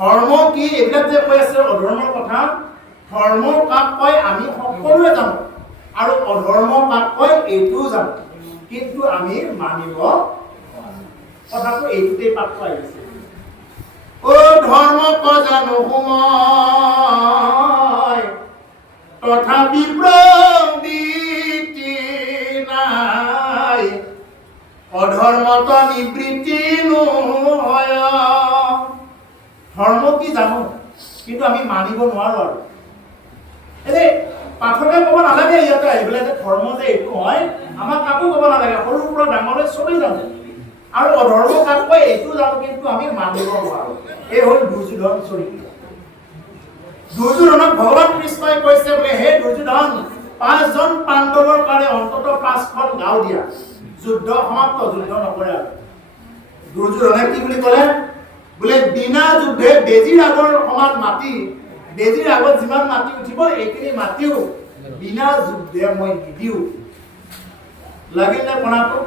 ধৰ্ম কি এইবিলাক যে কৈ আছে অধৰ্মৰ কথা, ধৰ্ম কাক কয় আমি সকলোৱে জানো আৰু অধৰ্ম কাক কয় এইটোও জানো, কিন্তু আমি মানিব কথাটো এইটোতেই পাঠ পাই গৈছে। ও ধৰ্ম জানো সময় তথাপি প্ৰবৃত্তি নাই, অধৰ্মত নিবৃত্তি নহয়। ধৰ্ম কি জানো কিন্তু আমি মানিব নোৱাৰো। আৰু এনে পাঠকে ক'ব নালাগে ইয়াতে আহি পেলাই যে ধৰ্ম যে এইটো হয়, আমাক কাকো ক'ব নালাগে, সৰুৰ পৰা ডাঙৰলৈ চবেই জানে। আৰু অধৰ্ম কাক কয় এইটো জানো, কিন্তু আমি মানিব নোৱাৰো। এই হ'ল দুৰ্যোধন চৰিত্ৰ। দুৰ্যোধনক ভগৱান কৃষ্ণই কৈছে বোলে, হে দুৰ্যোধন, 5জন পাণ্ডৱৰ কাৰণে অন্তত 5খন গাঁও দিয়া, যুদ্ধ সমাপ্ত, যুদ্ধ নকৰে। আৰু দুৰ্যোধনে কি বুলি ক'লে বোলে, বিনা যুদ্ধে বেজীৰ আগৰ সমান মাটি, বেজীৰ আগত যিমান মাটি উঠিব এইখিনি মাটিও বিনা যুদ্ধে মই নিদিও। লাগিলে কথাটো।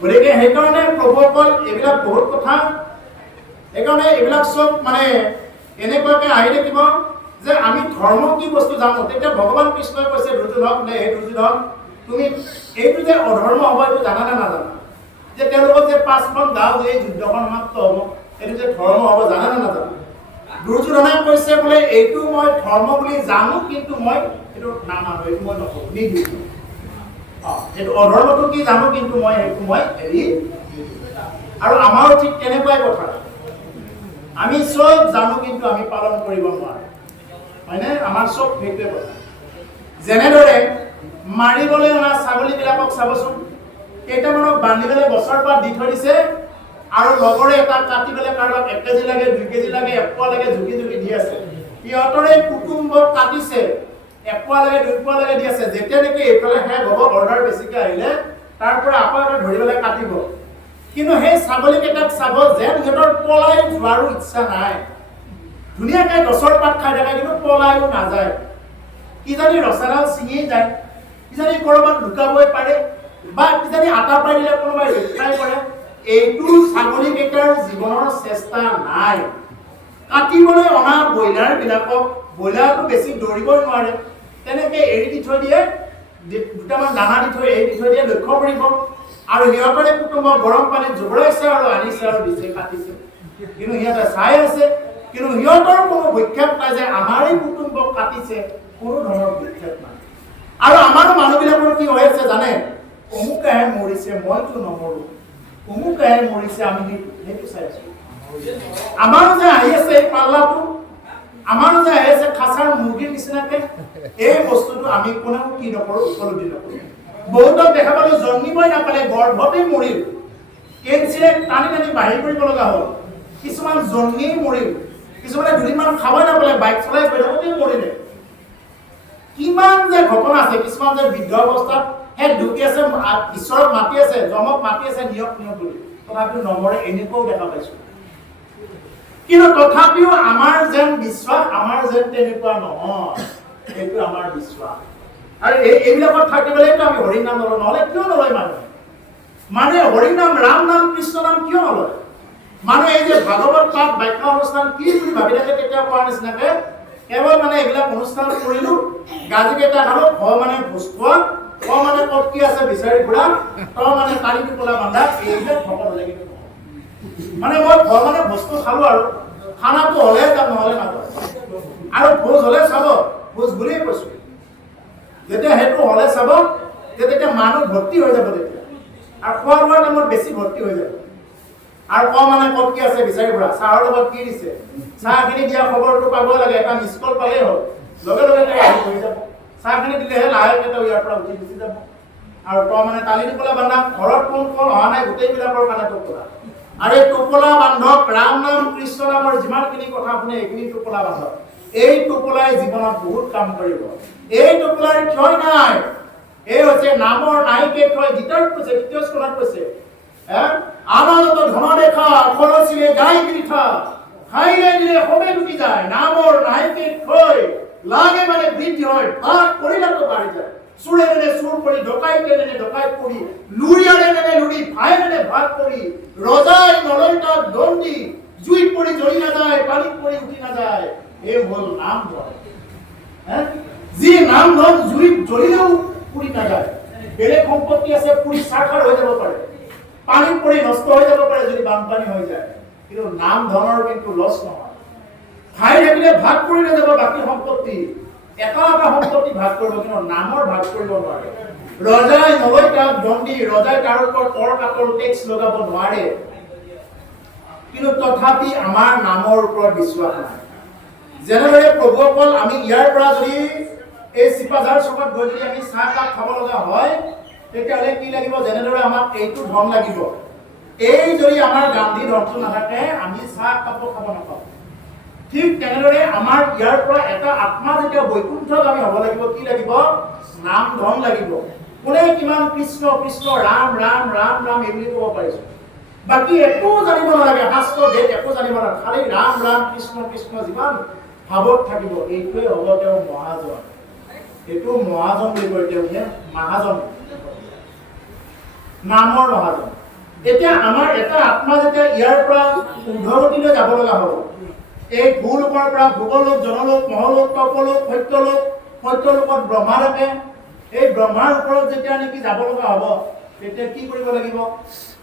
গতিকে সেইকাৰণে প্ৰভুসকল এইবিলাক বহুত কথা, সেইকাৰণে এইবিলাক চব মানে এনেকুৱাকে আহি থাকিব যে আমি ধৰ্ম কি বস্তু জানো। তেতিয়া ভগৱান কৃষ্ণই কৈছে দুৰ্যোধনক, নে হে দুৰ্যোধন, তুমি এইটো যে অধৰ্ম হ'ব এইটো জানা নে নাজানা? যে তেওঁলোকক যে 5খন গাঁও এই যুদ্ধখন সমাপ্ত হ'ব, এইটো যে ধৰ্ম হ'ব জানা নে নাজানা? দুৰ্যোধনে কৈছে বোলে, এইটো মই ধৰ্ম বুলি জানো, কিন্তু মই এইটো নামানো, এইটো মই নকৰো, নিদিওঁ। সেইটো অধৰ্মটো কি জানো, কিন্তু মই সেইটো মই এৰি। আৰু আমাৰো ঠিক তেনেকুৱাই কথা, আমি চব জানো কিন্তু আমি পালন কৰিব নোৱাৰো, হয়নে? আমাৰ চব সেইটোৱে কথা। যেনেদৰে মাৰিবলৈ অনা ছাগলীবিলাকক চাবচোন, কেইটামানক বান্ধি পেলাই গছৰ পাত দি থৈ দিছে, আৰু লগৰে এটা কাটি পেলাই কাৰোবাক 1 কেজি লাগে, 2 কেজি লাগে, 1 পোৱা লাগে, জুকি জুকি দি আছে। সিহঁতৰে কুটুম্বক কাটিছে, 1 পোৱা লাগে, 2 পোৱা লাগে দি আছে। যেতিয়া নেকি এইফালে শেষ হ'ব, অৰ্ডাৰ বেছিকৈ আহিলে তাৰ পৰা আকৌ এটা ধৰি পেলাই কাটিব। কিন্তু সেই ছাগলীকেইটাক চাব যেন সিহঁতৰ পলাই যোৱাৰো ইচ্ছা নাই, ধুনীয়াকৈ গছৰ পাত খাই থাকে, কিন্তু পলাইও নাযায়। কিজানি ৰচাডাল ছিঙি যায়, কিজানি ক'ৰবাত লুকাবই পাৰে, বা কিজানি আটা পাই দিলে কোনোবাই ৰক্ষাই কৰে। এইটো ছাগলীকেইটাৰ জীৱনৰ চেষ্টা নাই। কাটিবলৈ অনা ব্ৰইলাৰ বিলাকক, ব্ৰইলাৰটো বেছি দৌৰিবই নোৱাৰে, তেনেকে এৰি দি থৈ দিয়ে, দুটামান দানা দি থৈ এৰি দি থৈ দিয়ে, লক্ষ্য কৰিব। আৰু সিহঁতৰে কুটুম্ব গৰম পানীত জোবৰাইছে আৰু আনিছে আৰু দিছে, কাটিছে। কিন্তু সিহঁতে চাই আছে, কিন্তু সিহঁতৰ কোনো ভক্ষেপ নাই যে আমাৰেই কুটুম্বক কাটিছে, কোনো ধৰণৰ ভক্ষেপ নাই। আৰু আমাৰো মানুহবিলাকৰ কি হৈ আছে জানে? অমুকেহে মৰিছে, মইতো নমৰো, অমুকেহে মৰিছে, আমি সেইটো চাই আছো। আমাৰো যে আহি আছে এই পাল্লাটো, আমাৰো যে আহি আছে খাচাৰ মুৰ্গীৰ নিচিনাকে, এই বস্তুটো আমি কোনেও কি নকৰো, উপলব্ধি নকৰো। বহুতক দেখা পালো জন্মিবই নাপালে, গৰ্ভতেই মৰিল, কেঞ্চিৰে টানি টানি বাহিৰ কৰিব লগা হ'ল। কিছুমান জন্মিয়েই মৰিল, কিছুমানে দুদিনমান খাবই নাপালে, বাইক চলাই গৈ থাকোতেই মৰিলে। কিমান যে ঘটনা আছে। কিছুমান যে বৃদ্ধ অৱস্থাত সেই ঢুকি আছে, ঈশ্বৰক মাতি আছে, যমক মাতি আছে, নিয়ক নিয়ক বুলি, তথাপিও নমৰে, এনেকুৱাও দেখা পাইছো। কিন্তু তথাপিও আমাৰ যেন বিশ্বাস, আমাৰ যেন তেনেকুৱা নহয়, সেইটো আমাৰ বিশ্বাস। আৰু এইবিলাকত থাকিবলৈতো আমি হৰি নাম নলওঁ, নহ'লে কিয় নলয় মানুহে হৰি নাম, ৰাম নাম, কৃষ্ণ নাম কিয় নলয়? মানুহে এই যে ভাগৱত পাঠ, ব্যাখ্যা অনুষ্ঠান কি বুলি ভাবি থাকে, তেতিয়া কোৱাৰ নিচিনাকে কেৱল মানে এইবিলাক অনুষ্ঠান কৰিলো, গাজিকেইটা খালো, মানে ভোজ খোৱা, মানে ক'ত কি আছে বিচাৰি ফুৰা, মানে কালি টোপোলা বান্ধা, এইবিলাক ভকত হলে কিন্তু মানে মই মানে বস্তু খালো, আৰু খানাটো হলে যাম, নহলে নাযাওঁ। আৰু ভোজ হলে চাব, ভোজ বুলিয়ে কৈছো, যেতিয়া সেইটো হলে চাব, তেতিয়া মানুহ ভৰ্তি হৈ যাব, তেতিয়া আৰু খোৱা লোৱাৰ টাইমত বেছি ভৰ্তি হৈ যাব। আৰু মানে ক'ত কি আছে বিচাৰি ফুৰা, চাহৰ লগত কি দিছে, চাহখিনি দিয়া খবৰটো পাব লাগে, এটা মিছ কল পালেই হ'ল, লগে লগে তেওঁ আহি হৈ যাব। চাহখিনি দিলেহে লাহেকৈ তেওঁ ইয়াৰ পৰা উঠি গুচি যাব। আৰু মানে তালি টোপোলা বান্ধা, ঘৰত কোন কোন অহা নাই, গোটেইবিলাকৰ কাৰণে টোপোলা। আৰু এই টোপোলা বান্ধক, ৰাম নাম, কৃষ্ণ নামৰ যিমানখিনি কথা শুনে, এইখিনি টোপোলা বান্ধক। এই টোপোলাই জীৱনত বহুত কাম কৰিব। এই টোপোলাৰ ক্ষয় নাই, এই হৈছে নামৰ নাহিকে ক্ষয়। গীতাত কৈছে, দ্বিতীয় স্কন্ধত কৈছে, আমানত ধন দেখা, খৰচিলে গাই বৃথা, খাইলে দিলে সবে লুটি যায়, নামৰ নাহিকে ক্ষয়, লাগে মানে বৃদ্ধি হয়, ভাগ কৰিলেতো বাঢ়ি যায়। চুৰে নেনে চুৰ কৰি, ডকাইতে নেনে ডকাইত কৰি, লুৰিয়াৰে নেনে লুৰি, ভাই নেনে ভাগ কৰি, ৰজাই নলয় তাক দণ্ডি, জুইত পৰি জ্বলি নাযায়, পৰি উঠি নাযায়, এই হ'ল নাম ধন। যি নাম ধন জুইত জ্বলিলেও পুৰি নাযায়। বেলেগ সম্পত্তি আছে পুৰি চাৰখাৰ হৈ যাব পাৰে, পানীত পৰি নষ্ট হৈ যাব পাৰে যদি বানপানী হৈ যায়, কিন্তু নাম ধনৰ কিন্তু লছ নহয়। খাই থাকিলে ভাগ কৰি নাযাব বাকী সম্পত্তি, এটা এটা সম্পত্তি ভাগ কৰিব, কিন্তু নামৰ ভাগ কৰিব নোৱাৰে। ৰজাই নলয় তাক দণ্ডি, ৰজাই তাৰ ওপৰত কৰ কাটৰ টেক্স লগাব নোৱাৰে, কিন্তু তথাপি আমাৰ নামৰ ওপৰত বিশ্বাস নাই। যেনেদৰে প্ৰভুসকল আমি ইয়াৰ পৰা যদি এই চিপাঝাৰ চকত গৈ যদি আমি চাহ কাপ খাব লগা হয়, তেতিয়াহ'লে কি লাগিব? যেনেদৰে আমাক এইটো ধন লাগিব, এই যদি আমাৰ গান্ধী ধনটো নাথাকে আমি চাহ কাপ খাব নাপাওঁ। ঠিক তেনেদৰে আমাৰ ইয়াৰ পৰা এটা আত্মা যেতিয়া বৈকুণ্ঠত আমি হ'ব লাগিব, কি লাগিব? নাম ধন লাগিব। কোনে কিমান কৃষ্ণ কৃষ্ণ ৰাম ৰাম ৰাম ৰাম এই বুলি ক'ব পাৰিছো, বাকী একো জানিব নালাগে, শাস্ত্ৰ বেদ একো জানিব নালাগে, খালি ৰাম ৰাম কৃষ্ণ কৃষ্ণ যিমান ভাৱত থাকিব, এইটোৱে হ'ব তেওঁ মহাজন। এইটো মহাজন বুলি কয়, তেওঁহে মহাজন, নামৰ মহাজন। এতিয়া আমাৰ এটা আত্মা যেতিয়া ইয়াৰ পৰা ঊৰ্ধ্বগতিলৈ যাব লগা হ'ব, এই ভূলোকৰ পৰা ভূগলোক, জনলোক, মহলোক, তপলোক, সত্যলোক, সত্যলোকত ব্ৰহ্মা থাকে, এই ব্ৰহ্মাৰ ওপৰত যেতিয়া নেকি যাব লগা হ'ব, তেতিয়া কি কৰিব লাগিব?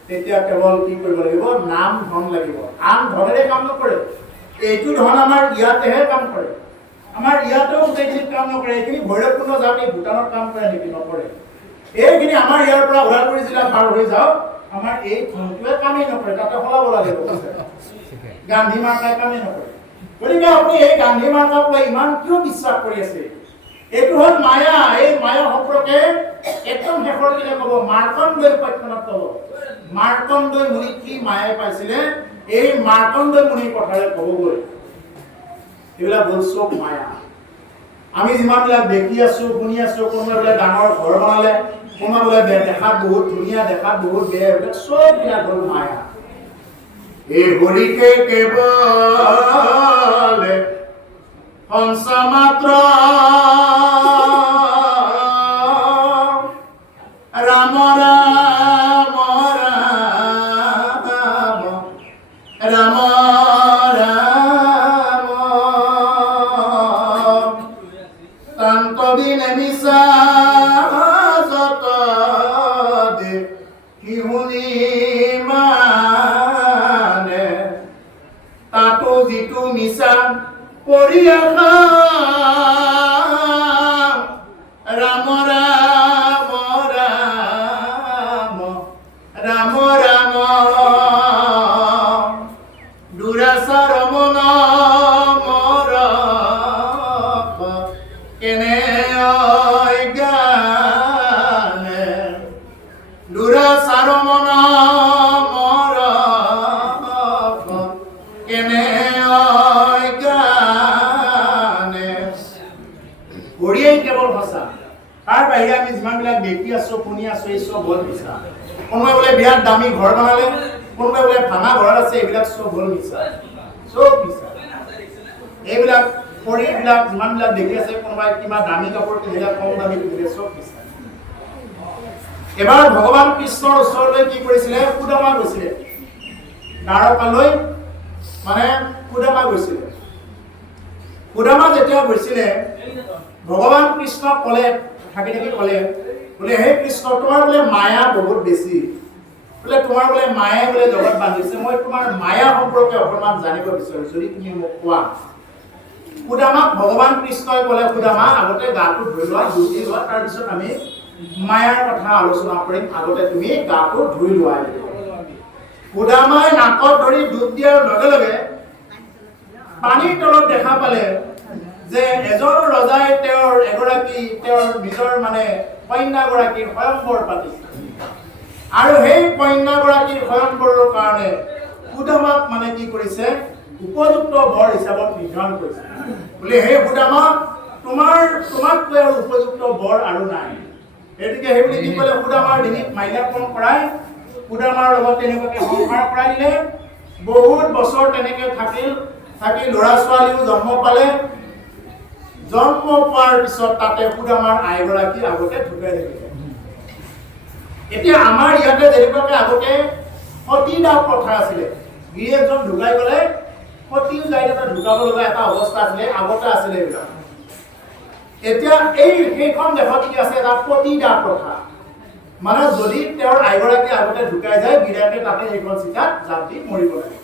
তেতিয়া কেৱল কি কৰিব লাগিব? নাম ধন লাগিব। আন ধনেৰে কাম নকৰে, এইটো ধন আমাৰ ইয়াতেহে কাম কৰে। আমাৰ ইয়াতেও গোটেইখিনি কাম নকৰে, এইখিনি ভৈৰৱকুণ্ড যাওক, এই ভূটানত কাম কৰে নেকি? নকৰে। এইখিনি আমাৰ ইয়াৰ পৰা ওদালগুৰি জিলা পাৰ হৈ যাওক, আমাৰ এই ধনটোৱে কামেই নকৰে, তাতে সলাব লাগে। গান্ধী মাৰ্কাই কামেই নকৰে। গতিকে আপুনি এই গান্ধী মাৰ্কাক লৈ ইমান কিয় বিশ্বাস কৰি আছে? এইটো হ'ল মায়া। এই মায়া সম্পৰ্কে একদম শেষৰ দিনে ক'ব, মাৰ্কণ্ডেয় উপাখ্যানত ক'ব। মাৰ্কণ্ডেয় মুনিক কি মায়াই পাইছিলে, এই মাৰ্কণ্ডেয় মুনিৰ কথাৰে ক'বগৈ। এইবিলাক হ'ল চব মায়া। আমি যিমানবিলাক দেখি আছো, শুনি আছো, কোনোবাই বোলে ডাঙৰ ঘৰ বনালে, কোনোবাই বোলে দেখাত বহুত ধুনীয়া, দেখাত বহুত বেয়া, এইবিলাক চববিলাক হ'ল মায়া। এই হৰিকে কেৱল হংস মাত্ৰ, ৰাম ৰাম ৰাম ৰাম ৰাম, তান্ত বিনে মিছা যত দে কি শুনি মানে, তাতো যিটো মিছা পৰি আশা, ৰাম ৰাম ৰাম ৰাম ৰাম, দুৰাচাৰ মন মৰ কেনে অজ্ঞানে, দুৰাচাৰ মন মৰ কেনে অজ্ঞানে। হৰিয়েই কেৱল সঁচা, তাৰ বাহিৰে আমি যিমানবিলাক দেখি আছো, শুনি আছো, এই চব হ'ল মিছা। কোনোবাই বোলে বিৰাট দামী ঘৰ বনালে, কোনোবাই বোলে ভাঙা ঘৰত আছে, এইবিলাক চব হ'ল মিছা, চব মিছা। এইবিলাক হৰিবিলাক যিমানবিলাক দেখি আছে, কোনোবাই কিবা দামী কাপোৰ পিন্ধিলে, কম দামী পিন্ধিলে, চব মিছা। এবাৰ ভগৱান কৃষ্ণৰ ওচৰলৈ কি কৰিছিলে? সুদামা গৈছিলে, দ্বাৰকালৈ, মানে সুদামা গৈছিলে। সুদামা যেতিয়া গৈছিলে, ভগৱান কৃষ্ণক ক'লে, থাকি থাকি ক'লে, বোলে হে কৃষ্ণ, তোমাৰ বোলে মায়া বহুত বেছি, বোলে তোমাৰ বোলে মায়ে বোলে জগত বান্ধিছে, মই তোমাৰ মায়া সম্পৰ্কে অকণমান জানিব বিচাৰোঁ, যদি তুমি মোক কোৱা। সুদামাক ভগৱান কৃষ্ণই ক'লে, সুদামা আগতে গাটো ধুই লোৱা, ধুই লোৱা, তাৰপিছত আমি মায়াৰ কথা আলোচনা কৰিম, আগতে তুমি গাটো ধুই লোৱা। সুদামাই নাকত ধৰি ডুব দিয়াৰ লগে লগে পানীৰ তলত দেখা পালে যে এজন ৰজাই তেওঁৰ নিজৰ মানে কন্যাগৰাকীৰ স্বয়ংবৰ পাতিছে, আৰু সেই কন্যাগৰাকীৰ স্বয়ংবৰৰ কাৰণে সুদামাক মানে কি কৰিছে? উপযুক্ত বৰ হিচাপত নিৰ্ধাৰণ কৰিছে। বোলে হে সুদামা, তোমাতকৈ আৰু উপযুক্ত বৰ আৰু নাই। গতিকে সেই বুলি কি ক'লে? সুদামাৰ ডিঙিত মাইলাপন কৰাই সুদামাৰ লগত তেনেকুৱাকে সংসাৰ কৰাই দিলে। বহুত বছৰ তেনেকে থাকি ল'ৰা ছোৱালীও জন্ম পালে। জন্ম পোৱাৰ পিছত তাতে সুদামাৰ আইগৰাকী আগতে ঢুকাই থাকিলে। এতিয়া আমাৰ ইয়াতে যেনেকুৱাকে আগতে সতীদাহ প্ৰথা আছিলে, গিৰিয়েকজন ঢুকাই গ'লে সতীও যায় এটা ঢুকাব লগা এটা অৱস্থা আছিলে, আগতে আছিলে এইবিলাক। এতিয়া সেইখন দেশত কি আছে, এটা পতিদাহ প্ৰথা, মানে যদি তেওঁৰ আইগৰাকী আগতে ঢুকাই যায়, বিৰাটে তাতে সেইখন চিতাত জাপ দি মৰিব লাগে।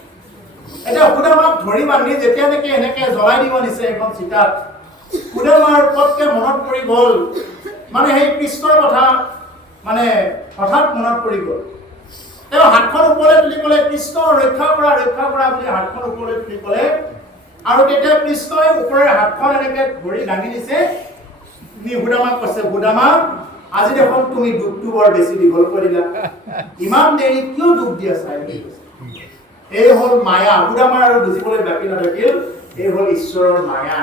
এতিয়া সুদামাক ধৰি বান্ধি যেতিয়া নেকি এনেকে জ্বলাই দিব নিছে সেইখন চিতাত, সুদামাৰ পটকে মনত পৰি গ'ল, মানে সেই কৃষ্ণৰ কথা মানে হঠাৎ মনত পৰি গ'ল। তেওঁ হাতখন ওপৰলৈ তুলি ক'লে, কৃষ্ণ ৰক্ষা কৰা বুলি হাতখন ওপৰলৈ তুলি ক'লে, আৰু তেতিয়া কৃষ্ণই ওপৰেৰে হাতখন এনেকে ধৰি দাঙি দিছে, সুদামাক কৈছে, সুদামা আজি দেখোন তুমি দুখটো বৰ বেছি দীঘল কৰি দিলা, ইমান দেৰি কিয় দুখ দি আছা? এই হ'ল মায়া। সুদামাৰ আৰু বুজিবলৈ বাকী নাথাকিল, এই হ'ল ঈশ্বৰৰ মায়া।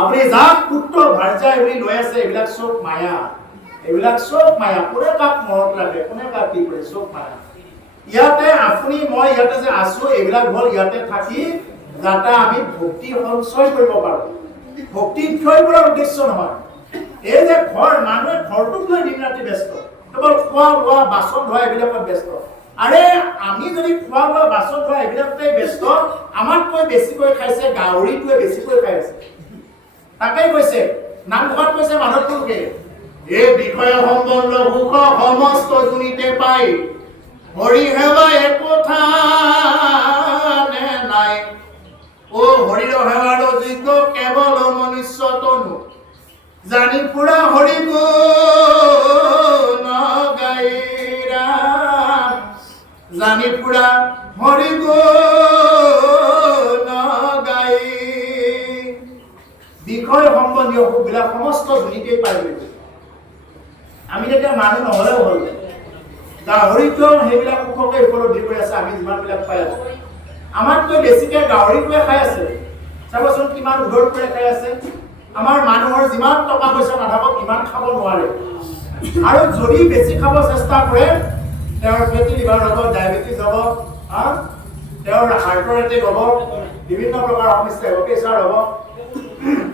আপুনি যাক পুত্ৰ ভাৰ্যা বুলি লৈ আছে, এইবিলাক চব মায়া, এইবিলাক চব মায়া। কোনে কাক মনত ৰাখে, কোনে কাক কি কৰে, চব মায়া। ইয়াতে আপুনি মই ইয়াতে যে আছো, এইবিলাক হ'ল ইয়াতে থাকি যাতে আমি ভক্তি সঞ্চয় কৰিব পাৰো। ভক্তি ক্ষয় কৰাৰ উদ্দেশ্য নহয়। এই যে ঘৰ, মানুহে ঘৰটোক লৈ দিন ৰাতি ব্যস্ত, কেৱল খোৱা বোৱা বাচন ধোৱা এইবিলাকত ব্যস্ত। আৰে আমি যদি খোৱা বোৱা বাচন ধোৱা এইবিলাকতে ব্যস্ত, আমাতকৈ বেছিকৈ খাইছে গাহৰিটোৱে বেছিকৈ খাই আছে। তাকেই কৈছে নামঘৰত, কৈছে মাধৱপুৰকে, এই বিষয় সম্বন্ধ সুখ সমস্ত জুনিতে পাই, হৰি সেৱা একোথা নে নাই। ও হৰিৰ সেৱাৰ যোগ্য কেৱল মনুষ্য তনু, জানি পুৰা হৰি গুণ গাইৰা, জানি পুৰা হৰি গুণ গাই। বিষয় সম্বন্ধীয় সুখবিলাক সমস্ত জুনিতেই পাই গৈছে। আমি যেতিয়া মানুহ নহলেও হ'ল, গাহৰিটো সেইবিলাক সুখকে উপলব্ধি কৰি আছে। আমি যিমানবিলাক পাই আছো, আমাতকৈ বেছিকে গাহৰিটোৱে খাই আছে। চাবচোন কিমান উদৰ কৰি খাই আছে। আমাৰ মানুহৰ যিমান টকা পইচা নাথাকক ইমান খাব নোৱাৰে, আৰু যদি বেছি খাব চেষ্টা কৰে তেওঁৰ ফেটি লিভাৰ হ'ব, ডায়েবেটিছ হ'ব, তেওঁৰ হাৰ্টৰ এটেক হ'ব, বিভিন্ন প্ৰকাৰৰ সমস্যা হ'ব, প্ৰেছাৰ হ'ব।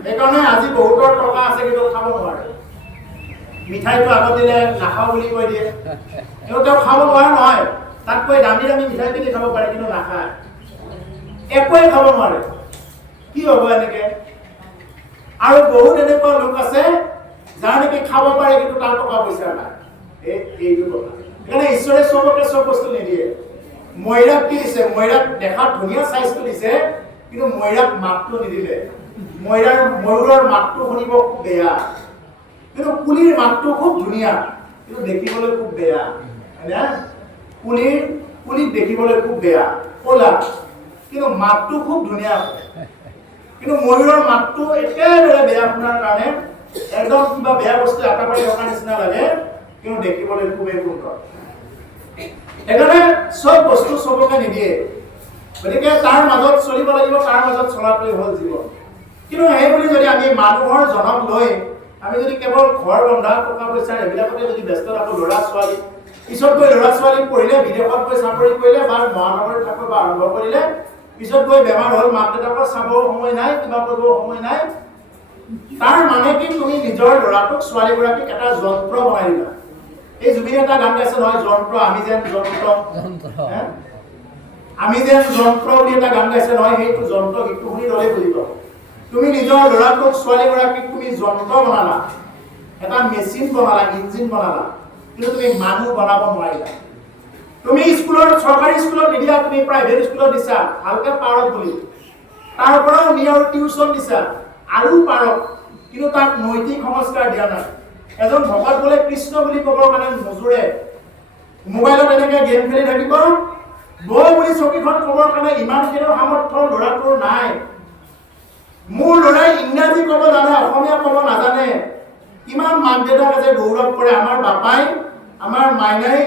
সেইকাৰণে আজি বহুতৰ টকা আছে কিন্তু খাব নোৱাৰে। মিঠাইটো আগত দিলে নাখাওঁ বুলি কৈ দিয়ে, কিন্তু তেওঁ খাব নোৱাৰে নহয়, তাতকৈ দামী দামী মিঠাই কিনি খাব পাৰে কিন্তু নাখায়, একোৱে খাব নোৱাৰে। কি হ'ব এনেকে? আৰু বহুত এনেকুৱা লোক আছে যাৰ নেকি খাব পাৰে কিন্তু তাৰ টকা পইচা নাই। এইটো কথা। সেইকাৰণে ঈশ্বৰে চবকে চব বস্তু নিদিয়ে। ময়ৰাক কি দিছে? ময়ৰাক দেখাত ধুনীয়া চাইজটো দিছে, কিন্তু ময়ৰাক মাতটো নিদিলে। ময়ূৰৰ মাতটো শুনিব খুব বেয়া, কিন্তু কুলিৰ মাতটো খুব ধুনীয়া, কিন্তু দেখিবলৈ খুব বেয়া। কুলিক দেখিবলৈ খুব বেয়া, ক'লা, কিন্তু মাতটো খুব ধুনীয়া। কিন্তু ময়ূৰৰ মাতটো একেবাৰে বেয়া শুনাৰ কাৰণে একদম কিবা বেয়া বস্তু এটা কৰি ৰখাৰ নিচিনা লাগে, কিন্তু দেখিবলৈ খুবেই সুন্দৰ। সেইকাৰণে চব বস্তু চবকে নিদিয়ে, গতিকে তাৰ মাজত চলিব লাগিব, তাৰ মাজত চলাটোৱেই হ'ল জীৱন। কিন্তু সেই বুলি যদি আমি মানুহৰ জনম লৈ আমি যদি কেৱল ঘৰ বন্ধা টকা পইচা এইবিলাকতে যদি ব্যস্ত থাকোঁ, ল'ৰা ছোৱালী পিছত গৈ ল'ৰা ছোৱালী পঢ়িলে, বিদেশত গৈ চাকৰি কৰিলে বা মহানগৰীত থাকিব আৰম্ভ কৰিলে, পিছত গৈ বেমাৰ হ'ল, মাক দেউতাকৰ চাবৰ সময় নাই, কিবা কৰিবৰ সময় নাই। তাৰ মানে কি? তুমি নিজৰ ল'ৰাটোক ছোৱালীগৰাকীক এটা যন্ত্ৰ বনাই দিলা। এই জুবিনে এটা গান গাইছে নহয়, যন্ত্ৰ আমি যেন যন্ত্ৰ, আমি যেন যন্ত্ৰ বুলি এটা গান গাইছে নহয়, সেইটো যন্ত্ৰ গীতটো শুনি ল'লে বুজি পাব। তুমি নিজৰ ল'ৰাটোক ছোৱালীগৰাকীক তুমি যন্ত্ৰ বনালা, এটা মেচিন বনালা, ইঞ্জিন বনালা, কিন্তু তুমি মানুহ বনাব নোৱাৰিলা। তুমি স্কুলত, চৰকাৰী স্কুলত নিদিয়া, তুমি প্ৰাইভেট স্কুলত দিছা ভালকে পাৰক বুলি, তাৰ পৰাও নিয়ৰ টিউচন দিছা আৰু পাৰক, কিন্তু তাক নৈতিক সংস্কাৰ দিয়া নাই। এজন ভকত বোলে কৃষ্ণ বুলি ক'বৰ কাৰণে নোজোৰে, মোবাইলত এনেকে গেম খেলি থাকিব, বৌ বুলি চকীখন ক'বৰ কাৰণে ইমানখিনি সামৰ্থ্য ল'ৰাটোৰ নাই। মোৰ ল'ৰাই ইংৰাজী ক'ব জানে, অসমীয়া ক'ব নাজানে। কিমান মাক দেউতাক আছে গৌৰৱ কৰে, আমাৰ বাপাই, আমাৰ মাইনাই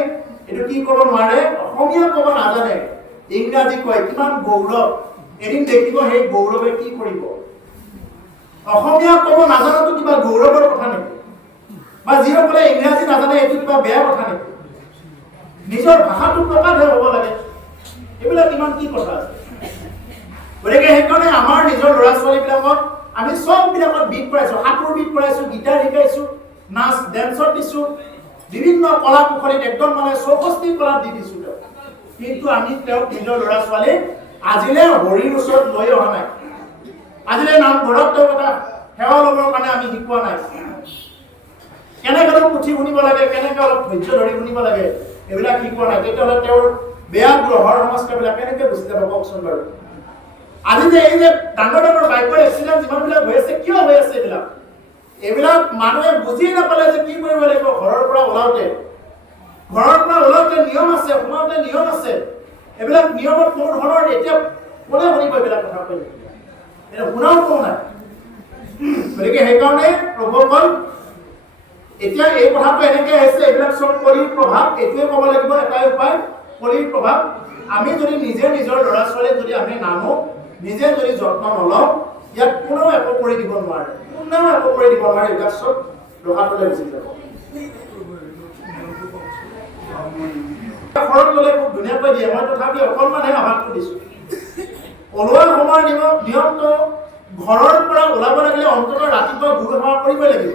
এইটো কি ক'ব নোৱাৰে, অসমীয়া ক'ব নাজানে, ইংৰাজী কয়, কিমান গৌৰৱ। এদিন দেখিব সেই গৌৰৱে কি কৰিব। অসমীয়া ক'ব নাজানাটো কিবা গৌৰৱৰ কথা নেকি? বা যিসকলে ইংৰাজী নাজানে এইটো কিবা বেয়া কথা নেকি? নিজৰ ভাষাটো প্ৰকাশ হ'ব লাগে, এইবিলাক ইমান কি কথা আছে? গতিকে সেইকাৰণে আমাৰ নিজৰ ল'ৰা ছোৱালীবিলাকক আমি চববিলাকত বিট কৰাইছোঁ, সাঁতোৰ বিট কৰাইছোঁ, গীটাৰ শিকাইছোঁ, নাচ ডেন্সত দিছোঁ, বিভিন্ন কলা কুশলীত একদম মানে চৌষষ্ঠি কলাত দি দিছোঁ তেওঁক। কিন্তু আমি তেওঁক নিজৰ ল'ৰা ছোৱালীক আজিলে হৰিৰ ওচৰত লৈ অহা নাই, আজিলে নামঘৰত তেওঁ এটা সেৱা ল'বৰ কাৰণে আমি শিকোৱা নাই। কেনেকৈ অলপ পুথি শুনিব লাগে, কেনেকৈ অলপ ধৈৰ্য ধৰি শুনিব লাগে, এইবিলাক শিকোৱা নাই। তেতিয়াহ'লে তেওঁৰ বেয়া গ্ৰহৰ সংস্কাৰবিলাক কেনেকৈ গুচি যাব কওকচোন বাৰু। আজি যে এই যে ডাঙৰ ডাঙৰ বাইকৰ এক্সিডেণ্ট যিমানবিলাক হৈ আছে, কিয় হৈ আছে এইবিলাক? এইবিলাক মানুহে বুজি নাপালে যে কি কৰিব লাগিব। ঘৰৰ পৰা ওলাওঁতে নিয়ম আছে, সোমাওঁতে নিয়ম আছে। এইবিলাক নিয়মত কোনো ধৰণৰ এতিয়া কোনে শুনিব এইবিলাক কথা কৈছে? এটা শুনাও কোনো নাই। গতিকে সেইকাৰণে প্ৰভুসকল এতিয়া এই কথাটো এনেকৈ হৈছে, এইবিলাক চব কলিৰ প্ৰভাৱ। এইটোৱে ক'ব লাগিব এটাই উপায়, কলিৰ প্ৰভাৱ। আমি যদি নিজে নিজৰ ল'ৰা ছোৱালীক যদি আমি নানো, নিজে যদি যত্ন নলওঁ, ইয়াত কোনেও একো কৰি দিব নোৱাৰে, এইবিলাক চব ৰখাবলৈ গুচি যাব। ঘৰত গ'লে খুব ধুনীয়াকৈ দিয়ে, মই তথাপি অকণমানহে আভাসটো দিছোঁ। ওলোৱাৰ সময়ৰ নিয়মটো ঘৰৰ পৰা ওলাব লাগিলে অন্ততঃ ৰাতিপুৱা গুৰু সেৱা কৰিবই লাগিব,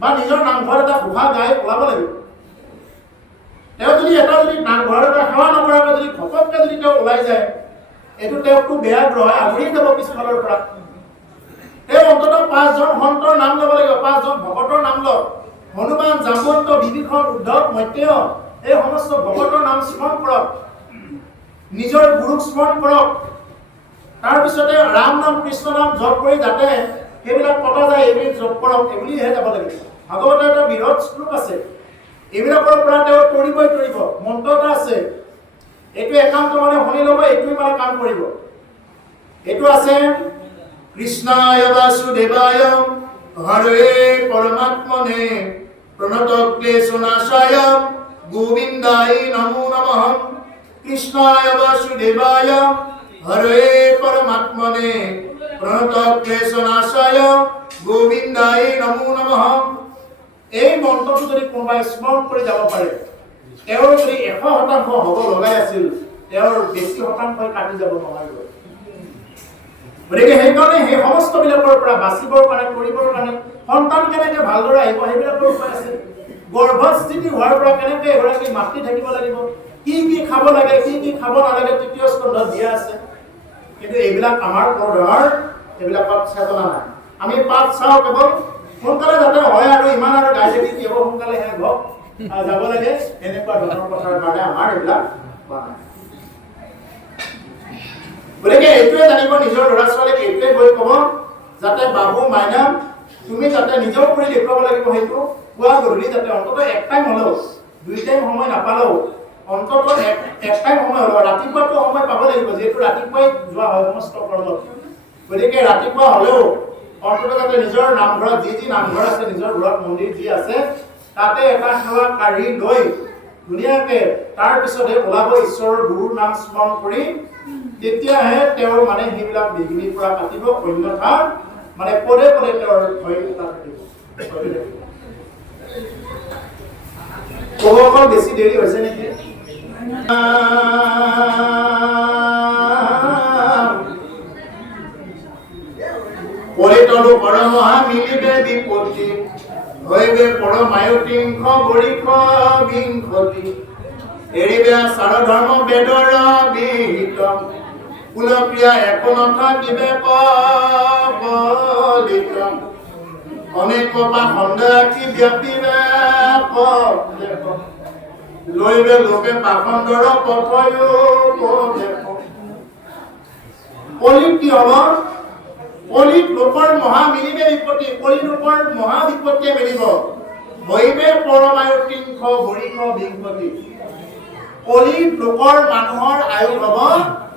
বা নিজৰ নামঘৰত এটা ঘোষা গাই ওলাব লাগিব। তেওঁ যদি নামঘৰত এটা সেৱা নকৰাকৈ যদি ঘপককৈ যদি তেওঁ ওলাই যায়, এইটো তেওঁকতো বেয়া গ্ৰহে আগুৰি যাব পিছফালৰ পৰা। তেওঁ অন্ততঃ 5জন সন্তৰ নাম ল'ব লাগিব, 5জন ভকতৰ নাম লওক। হনুমান, জামৱন্ত, বিভীষণ, উদ্ধৱ, মৈত্ৰেয়, এই সমস্ত ভকতৰ নাম স্মৰণ কৰক, নিজৰ গুৰুক স্মৰণ কৰক। তাৰপিছতে ৰাম নাম, কৃষ্ণ নাম জপ কৰি যাতে সেইবিলাক পতা যায়, এইবিলাক জপ কৰক, এইবুলিহে যাব লাগিব। ভাগৱতৰ এটা বৃহৎ শ্লোক আছে, এইবিলাকৰ পৰা তেওঁ তৰিবই তৰিব। মন্ত্ৰ এটা আছে, এইটো একান্ত মানে শুনি ল'ব, এইটোৱে মানে কাম কৰিব। এইটো আছে কৃষ্ণায় বাসুদেৱায় হৰে পৰমাত্মনে প্ৰণত ক্লেশনাশায় গোবিন্দায় নমো নমঃ। কৃষ্ণায় বাসুদেৱায় হৰে পৰমাত্মনে প্ৰণত ক্লেশনাশায় গোবিন্দায় নমো নমঃ। এই মন্ত্ৰটো যদি কোনোবাই স্মৰণ কৰি যাব পাৰে, তেওঁৰ যদি 100% হ'ব লগাই আছিল, তেওঁৰ বেছি শতাংশই কাটি যাব নোৱাৰিব। গতিকে সেইকাৰণে সেই সমস্তবিলাকৰ পৰা বাচিবৰ কাৰণে, কৰিবৰ কাৰণে সন্তান কেনেকৈ ভালদৰে আহিব সেইবিলাকৰ উপায় আছে। গৰ্ভস্থিতি হোৱাৰ পৰা কেনেকৈ এগৰাকী মাতৃ থাকিব লাগিব, কি কি খাব লাগে, কি কি খাব নালাগে, তৃতীয় স্কন্ধত দিয়া আছে। কিন্তু এইবিলাক আমাৰ কোনো ধৰণৰ এইবিলাকত চেতনা নাই। আমি পাঠ চাওঁ কেৱল সোনকালে যাতে হয় আৰু ইমান আৰু ডাইৰেক্টলি কেৱল সোনকালে শেষ হওক, যাব লাগে, এনেকুৱা ধৰণৰ কথাৰ কাৰণে আমাৰ এইবিলাক হোৱা নাই। গতিকে এইটোৱে জানিব নিজৰ ল'ৰা ছোৱালীক, এইটোৱে গৈ ক'ব যাতে বাবু মাইনা তুমি যাতে নিজেও কৰি দেখুৱাব লাগিব। সেইটো পুৱা গধূলি যাতে অন্ততঃ এক টাইম হ'লেও, 2 টাইম সময় নাপালেও অন্ততঃ এক টাইম সময় হ'লেও, ৰাতিপুৱাটো সময় পাব লাগিব, যিহেতু ৰাতিপুৱাই যোৱা হয় সমস্ত কৰ্মত। গতিকে ৰাতিপুৱা হ'লেও অন্ততঃ যাতে নিজৰ নামঘৰত যি নামঘৰ আছে, নিজৰ ঘৰত মন্দিৰ যি আছে, তাতে এটা সেৱা কাঢ়ি লৈ ধুনীয়াকৈ তাৰপিছতহে ওলাব ঈশ্বৰৰ গুৰুৰ নাম স্মৰণ কৰি। তেতিয়াহে তেওঁৰ মানে সেইবিলাক বিঘিনিৰ পৰা কাটিব, অন্যথা মানে পদে পদে তেওঁৰ ভয় এটা থাকিব। অকল বেছি দেৰি হৈছে নেকি? পৰিতলো পৰমহা মিলিবে বিপত্তি, হৈবে পৰমায়ুতিংশ বৰিষ বিংশতি। এৰিবে চাৰ ধৰ্ম বেদৰ বিহিত, কুলক্ৰিয়া একো নাথাকিবে কলিত। অনেক পাখণ্ড ৰাখি ব্যাপিবে লৈবে লোকে পাখণ্ডৰ পথয়ো কলিত কি হ'ব? কলিত লোকৰ মহা মিলিবে বিপত্তি, কলি লোকৰ মহা বিপত্তিয়ে মিলিব। হৈবে পৰমায়ুতিংশ বৰিষ বিংশতি। কলিত লোকৰ মানুহৰ আয়ু হ'ব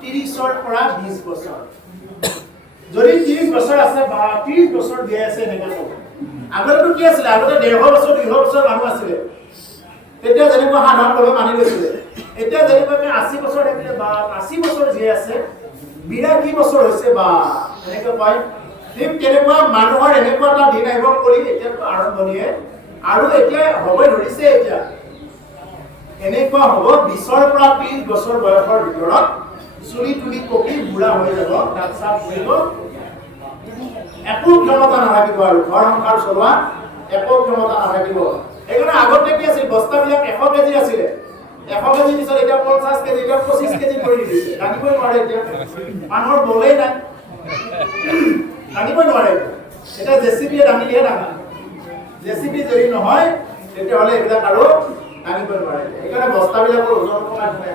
30ৰ পৰা 20 বছৰ। যদি 30 বছৰ আছে বা 30 বছৰ জীয়াই আছে এনেকৈ ক'ব। আগতেতো কি আছিলে? আগতে 150 বছৰ 200 বছৰ মানুহ আছিলে, তেতিয়া যেনেকুৱা সাধাৰণভাৱে মানি লৈছিলে। এতিয়া যেনেকুৱাকৈ 80 বছৰ থাকিলে বা 80 বছৰ জীয়াই আছে, 82 বছৰ হৈছে বা এনেকৈ কয়। ঠিক তেনেকুৱা মানুহৰ এনেকুৱা এটা দিন আহিব, কৰি এতিয়াতো আৰম্ভণিয়ে আৰু এতিয়া হ'বই ধৰিছে। এতিয়া এনেকুৱা হ'ব 20ৰ পৰা 30 বছৰ বয়সৰ ভিতৰত চুলি তুলি পকি বুঢ়া হৈ যাব, দাঁত চাপ পৰিব, একো ক্ষমতা নাথাকিব আৰু ঘৰ সংসাৰ চলোৱা একো ক্ষমতা নাথাকিব। সেইকাৰণে আগতে কি আছিল? বস্তাবিলাক 100 কেজি আছিলে, 100 কেজি পিছত এতিয়া 50 কেজি, এতিয়া 25 কেজি কৰি দিছে। দাঙিবই নোৱাৰে এতিয়া। মানুহৰ বলেই নাই। দাঙিবই নোৱাৰে। এটা জেচিবিয়ে দাঙিলেহে দাঙা। জেচিবি যদি নহয় তেতিয়াহ'লে এইবিলাক আৰু দাঙিব নোৱাৰে। সেইকাৰণে বস্তাবিলাকৰ ওজন কমাই থলে।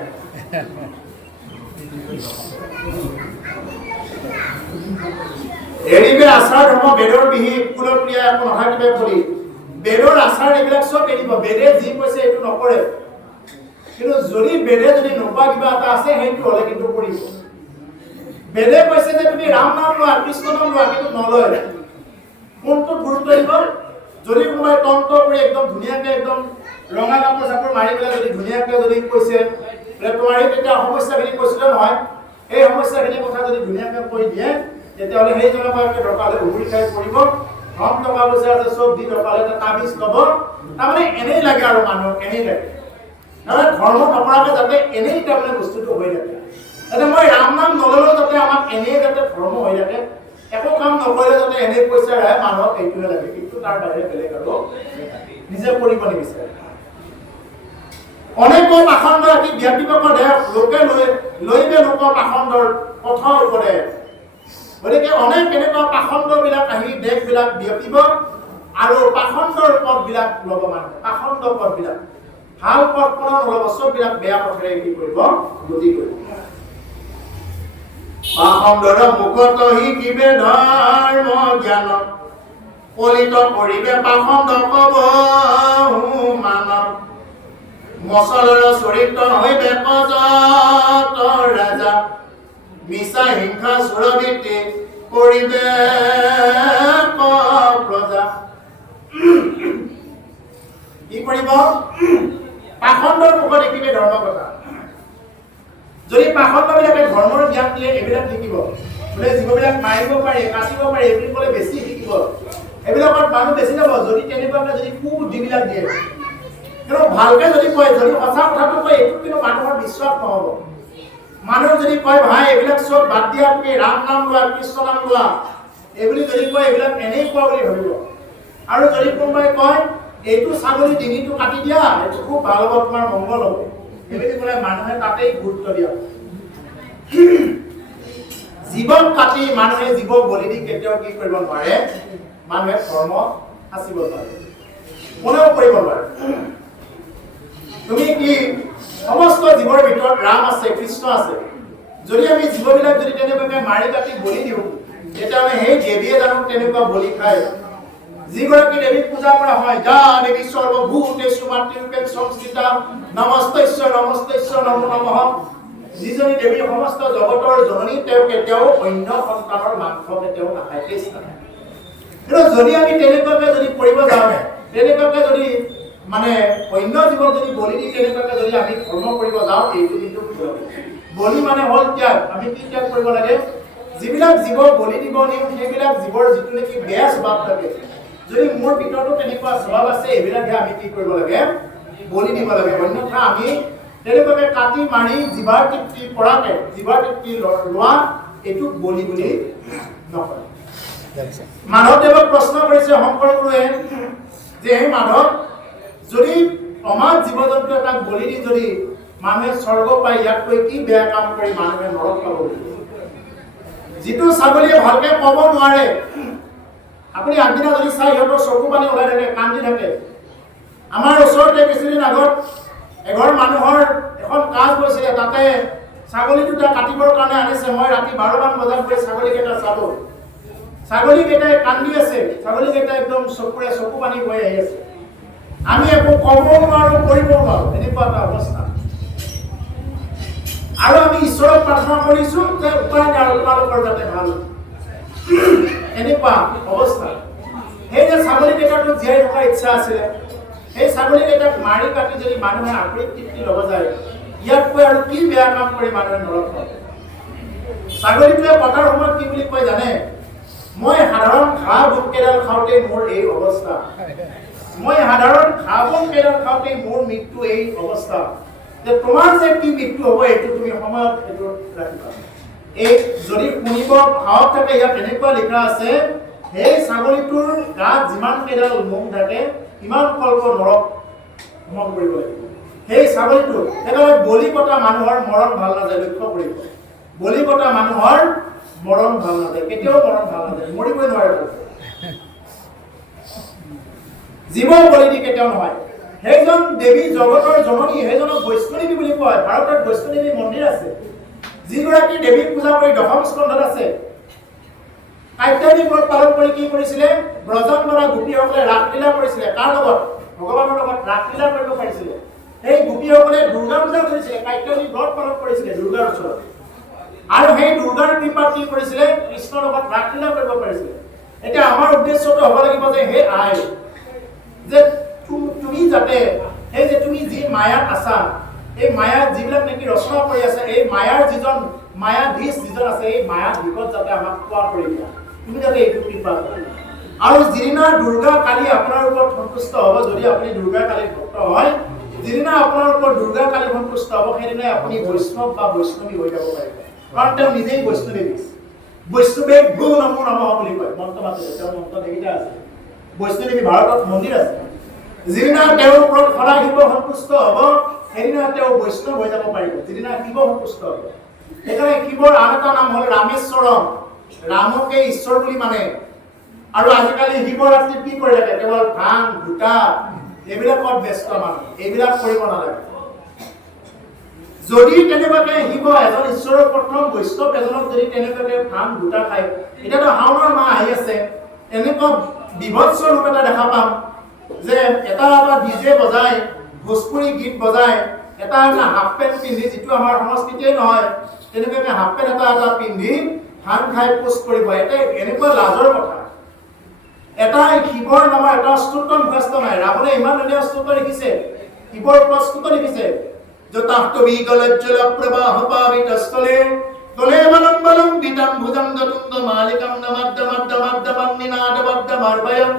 এৰিবে আচাৰ ধৰ্ম বেদৰ বিহি কুলৰ ক্ৰিয়া একো নহয় কিবা কৰি। বেদৰ আচাৰ এইবিলাক চব এৰিব। বেদে যি কৈছে এইটো নকৰে। কিন্তু যদি বেদে যদি নোপোৱা কিবা এটা আছে সেইটো হ'লে কিন্তু কৰিব। বেদে কৈছে যে তুমি ৰাম নাম লোৱা, কৃষ্ণ নাম লোৱা, কিন্তু নলয়। কোনটো গুৰুত্ব দিব? যদি কোনোবাই তন্ত্ৰ কৰি একদম ধুনীয়াকে একদম ৰঙা কাপোৰ চাপোৰ মাৰি পেলাই যদি ধুনীয়াকে যদি কৈছে, তোমাৰ তেতিয়া সমস্যাখিনি কৈছিলে নহয়, এই সমস্যাখিনিৰ কথা যদি ধুনীয়াকে কৈ দিয়ে, তেতিয়াহ'লে সেই জনবাকে দৰকাৰলৈ উমৰি খাই পৰিব। ধন টকা পইচা আছে চব দি দৰকাৰলৈ এটা তাবিজ ল'ব। তাৰমানে এনেই লাগে আৰু মানুহক এনেই লাগে। তাৰমানে ধৰ্ম নকৰাকে যাতে এনেই তাৰমানে বস্তুটো হৈ থাকে। যাতে মই ৰাম নাম নল'লেও যাতে আমাক এনেই যাতে ধৰ্ম হৈ থাকে, একো কাম নকৰিলে যাতে এনেই পইচা ৰাহে, মানুহক এইটোৱে লাগে। কিন্তু তাৰ বাহিৰে বেলেগ আৰু নিজে কৰিব নিবিচাৰে। অনেক পাখণ্ড কি ব্যক্তিগত দেহ লোকে লৈবে লোক পাখণ্ডৰ পথৰ উপদেশ। গতিকে অনেক এনেকুৱা পাখণ্ডবিলাক আহি দেশবিলাক বিয়পিব আৰু পাখণ্ডৰ পথবিলাক ল'ব। মানুহে পাখণ্ড পথবিলাক ভাল পথ কোনো নল'ব, চববিলাক বেয়া পথেৰে কি কৰিব? গতি কৰিব। পাখণ্ডৰ মুখত শিকিবে ধৰ্ম জ্ঞান, পলিত কৰিবে পাখণ্ড কব মানৱ। মচলৰ চৰিত্ৰ হৈবে কজত ৰাজা, মিছা হিংসা চুৰবৃত্তি কৰিবে প্ৰজা। কি কৰিব? পাখণ্ডৰ মুখত দেখিবে ধৰ্ম কথা। যদি পাখণ্ডবিলাকে ধৰ্মৰ জ্ঞান দিয়ে, এইবিলাক শিকিব। বোলে জীৱবিলাক মাৰিব পাৰি, কাটিব পাৰি, এইবুলি ক'লে বেছি শিকিব। এইবিলাকত মানুহ বেছি যাব। যদি তেনেকুৱাকে যদি কুবুদ্ধিবিলাক দিয়ে, কিন্তু ভালকে যদি কয়, যদি সঁচা কথাটো কয়, এইটো কিন্তু মানুহৰ বিশ্বাস নহ'ব। মানুহ যদি কয় ভাই এইবিলাক চব বাদ দিয়া, তুমি ৰাম নাম লোৱা, কৃষ্ণ নাম লোৱা, এইবুলি যদি কয় এইবিলাক এনেই কোৱা বুলি ভাবিব। আৰু যদি কোনোবাই কয় এইটো ছাগলী ডিঙিটো কাটি দিয়া, এইটো খুব ভাল হ'ব, তোমাৰ মংগল হ'ব, এইবুলি ক'লে মানুহে তাতেই গুৰুত্ব দিয়া। জীৱক কাটি মানুহে জীৱক বলি দি কেতিয়াও কি কৰিব নোৱাৰে? মানুহে ধৰ্ম সাঁচিব নোৱাৰে, কোনেও কৰিব নোৱাৰে। তুমি কি সমস্ত জীৱৰ ভিতৰত ৰাম আছে, কৃষ্ণ আছে। যদি আমি জীৱবিলাক যদি তেনেকুৱাকে মাৰি কাটি বলি দিওঁ, তেতিয়াহ'লে সেই দেৱীয়ে জানো তেনেকুৱা বলি খায়? যিগৰাকী দেৱীক পূজা কৰা হয়, যা দেৱী সৰ্বভূতেষু মাতৃৰূপেণ সংস্থিতা নমস্তস্য নমস্তস্য নমো নমঃ, যিজনী দেৱী সমস্ত জগতৰ জননী, তেওঁ কেতিয়াও অন্য সন্তানৰ মাংস কেতিয়াও নাখায়, তেজ নাখায়। কিন্তু যদি আমি তেনেকুৱাকে যদি কৰিব যাওঁ, তেনেকুৱাকে যদি মানে অন্য জীৱক যদি বলি দি তেনেকুৱাকে যদি আমি ধৰ্ম কৰিব যাওঁ, এইটো কিন্তু বলি মানে হ'ল ত্যাগ। আমি কি ত্যাগ কৰিব লাগে? যিবিলাক জীৱক বলি দিব নিওঁ, সেইবিলাক জীৱৰ যিটো নেকি বেয়া স্বভাৱ থাকে, যদি মোৰ ভিতৰতো তেনেকুৱা স্বভাৱ আছে, এইবিলাকহে আমি কি কৰিব লাগে? বলি দিব লাগে। অন্যথা আমি তেনেকুৱাকে কাটি মাৰি জিভাৰ তৃপ্তি পৰাকে, জিভাৰ তৃপ্তি লোৱা, এইটো বলি বুলি নকৰে। মাধৱদেৱক প্ৰশ্ন কৰিছে শংকৰ গুৰুৱে যে হে মাধৱ, যদি অমাত জীৱ জন্তু এটাক বলি দি যদি মানুহে স্বৰ্গ পায়, ইয়াতকৈ কি বেয়া কাম কৰি মানুহে নৰক পাব? যিটো ছাগলীয়ে ভালকে ক'ব নোৱাৰে, আপুনি আগদিনা যদি চাই সিহঁতৰ চকু পানী ওলাই থাকে, কান্দি থাকে। আমাৰ ওচৰতে কিছুদিন আগত এঘৰ মানুহৰ এখন কাজ গৈছিলে, তাতে ছাগলী দুটা কাটিবৰ কাৰণে আনিছে। মই ৰাতি 12মান বজাত গৈ ছাগলীকেইটা চালো। ছাগলীকেইটাই কান্দি আছে, ছাগলীকেইটা একদম চকুৰে চকু পানী বৈ আহি আছে। আমি একো ক'বও নোৱাৰো, কৰিবও নোৱাৰো, এনেকুৱা এটা অৱস্থা। আৰু আমি ঈশ্বৰক প্ৰাৰ্থনা কৰিছো যে উপায় নাই আৰু তোমালোকৰ যাতে ভাল, এনেকুৱা অৱস্থা। সেই যে ছাগলীকেইটাটো জীয়াই থকাৰ ইচ্ছা আছিলে, সেই ছাগলীকেইটাক মাৰি কাটি যদি মানুহে আঁকৰি তৃপ্তি ল'ব যায়, ইয়াতকৈ আৰু কি বেয়া কাম কৰি মানুহে নৰক পাব? ছাগলীটোৱে কটাৰ সময়ত কি বুলি কয় জানে? মই সাধাৰণ ঘাঁহ বন কেইডাল খাওঁতে মোৰ এই অৱস্থা, মই সাধাৰণ ঘাঁহ বন কেইডাল খাওঁতে মোৰ মৃত্যু এই অৱস্থা। যে তোমাৰ যে কি মৃত্যু হ'ব, এইটো তুমি সময়ত এইটো ৰাখিবা। এই যদি শুনিব ভাৱত থাকে, ইয়াত এনেকুৱা লিখা আছে, সেই ছাগলীটোৰ গাত যিমান কেইডাল নোম থাকে, ইমান কল্প নৰক ভ্ৰমণ কৰিব লাগিব। সেই ছাগলীটো একেবাৰে বলি পতা মানুহৰ মৰণ ভাল নাযায়। লক্ষ্য কৰিব, বলি পতা মানুহৰ মৰণ ভাল নাযায়, কেতিয়াও মৰণ ভাল নাযায়, মৰিবই নোৱাৰে। জীৱ বলি দি কেতিয়াও নহয়। সেইজন দেৱী জগতৰ জননী, সেইজনক বৈষ্ণৱী বুলি কয়। ভাৰতত বৈষ্ণৱী মন্দিৰ আছে, যিগৰাকী দেৱীক পূজা কৰি দশম স্কন্ধত আছে। কাত্যায়নী ব্ৰত পালন কৰি কি কৰিছিলে? ব্ৰজনবৰা গোপীসকলে ৰাসলীলা কৰিছিলে। কাৰ লগত? ভগৱানৰ লগত ৰাসলীলা কৰিব পাৰিছিলে। সেই গোপীসকলে দুৰ্গা পূজা কৰিছিলে, কাত্যায়নী ব্ৰত পালন কৰিছিলে দুৰ্গাৰ ওচৰত। আৰু সেই দুৰ্গাৰ কৃপাত কি কৰিছিলে? কৃষ্ণৰ লগত ৰাসলীলা কৰিব পাৰিছিলে। এতিয়া আমাৰ উদ্দেশ্যটো হ'ব লাগিব যে হে আই, যে তুমি যাতে এই যে তুমি যি মায়াত আছা, এই মায়াত যিবিলাক নেকি ৰচনা কৰি আছে, এই মায়াৰ যিজন মায়াধীশ যিজন আছে, এই মায়াধীশত যাতে আমাক পোৱা কৰি দিয়া, তুমি যাতে এইটো কৃপা কৰা। আৰু যিদিনা দুৰ্গা কালী আপোনাৰ ওপৰত সন্তুষ্ট হ'ব, যদি আপুনি দুৰ্গা কালীৰ ভক্ত হয়, যিদিনা আপোনাৰ ওপৰত দুৰ্গা কালী সন্তুষ্ট হ'ব, সেইদিনাই আপুনি বৈষ্ণৱ বা বৈষ্ণৱী হৈ যাব পাৰিব। কাৰণ তেওঁ নিজেই বৈষ্ণৱী। বৈষ্ণৱে ভূ নমো নমঃ বুলি কয় মন্ত্ৰ মাতে, তেওঁৰ মন্ত্ৰ এইকেইটা আছে। বৈষ্ণৱী ভাৰতত মন্দিৰ আছে। যিদিনা তেওঁৰ ওপৰত সদায় শিৱ সন্তুষ্ট হ'ব, সেইদিনা তেওঁ বৈষ্ণৱ হৈ যাব পাৰিব, যিদিনা শিৱ সন্তুষ্ট হ'ব। সেইকাৰণে শিৱৰ আন এটা নাম হ'ল ৰামেশ্বৰম। ৰামকে ঈশ্বৰ বুলি মানে। আৰু আজিকালি শিৱৰাত্ৰি কি কৰি থাকে? কেৱল ভাং ভূটা এইবিলাকত ব্যস্ত মানুহ, এইবিলাক কৰিব নালাগে। যদি তেনেকুৱাকে শিৱ এজন ঈশ্বৰৰ প্ৰথম বৈষ্ণৱ এজনক যদি তেনেকুৱাকে ভাং ভূটা খায়, এতিয়াতো শাওণৰ মাহ আহি আছে, এনেকুৱা বিভৎস ৰূপ এটা দেখা পাম যে এটা ডিজে বজাই, ভোজপুৰী গীত বজাই, এটা হাফ পেণ্ট পিন্ধি, যিটো আমাৰ সংস্কৃতিয়ে নহয়, তেনেকুৱাকে হাফ পেণ্ট এটা পিন্ধি ভাং খাই পোষ্ট কৰিব। এটা এনেকুৱা লাজৰ কথা। এটা শিৱৰ নামৰ এটা স্তোত্ৰ মুখস্থ নাই। ৰাৱণে ইমান ধুনীয়া স্তোত্ৰ লিখিছে, শিৱৰ ওপৰত স্তোত্ৰ লিখিছে, যতাস্তবি গলজ্জল প্ৰবাহ পাবিতস্থলে তলে বলম বলম বিতম ভুজম যতুন্দ মালিকম নমদ্দমদ্দমদ্দমন নিনাদবদ্দমাৰ্ভয়ম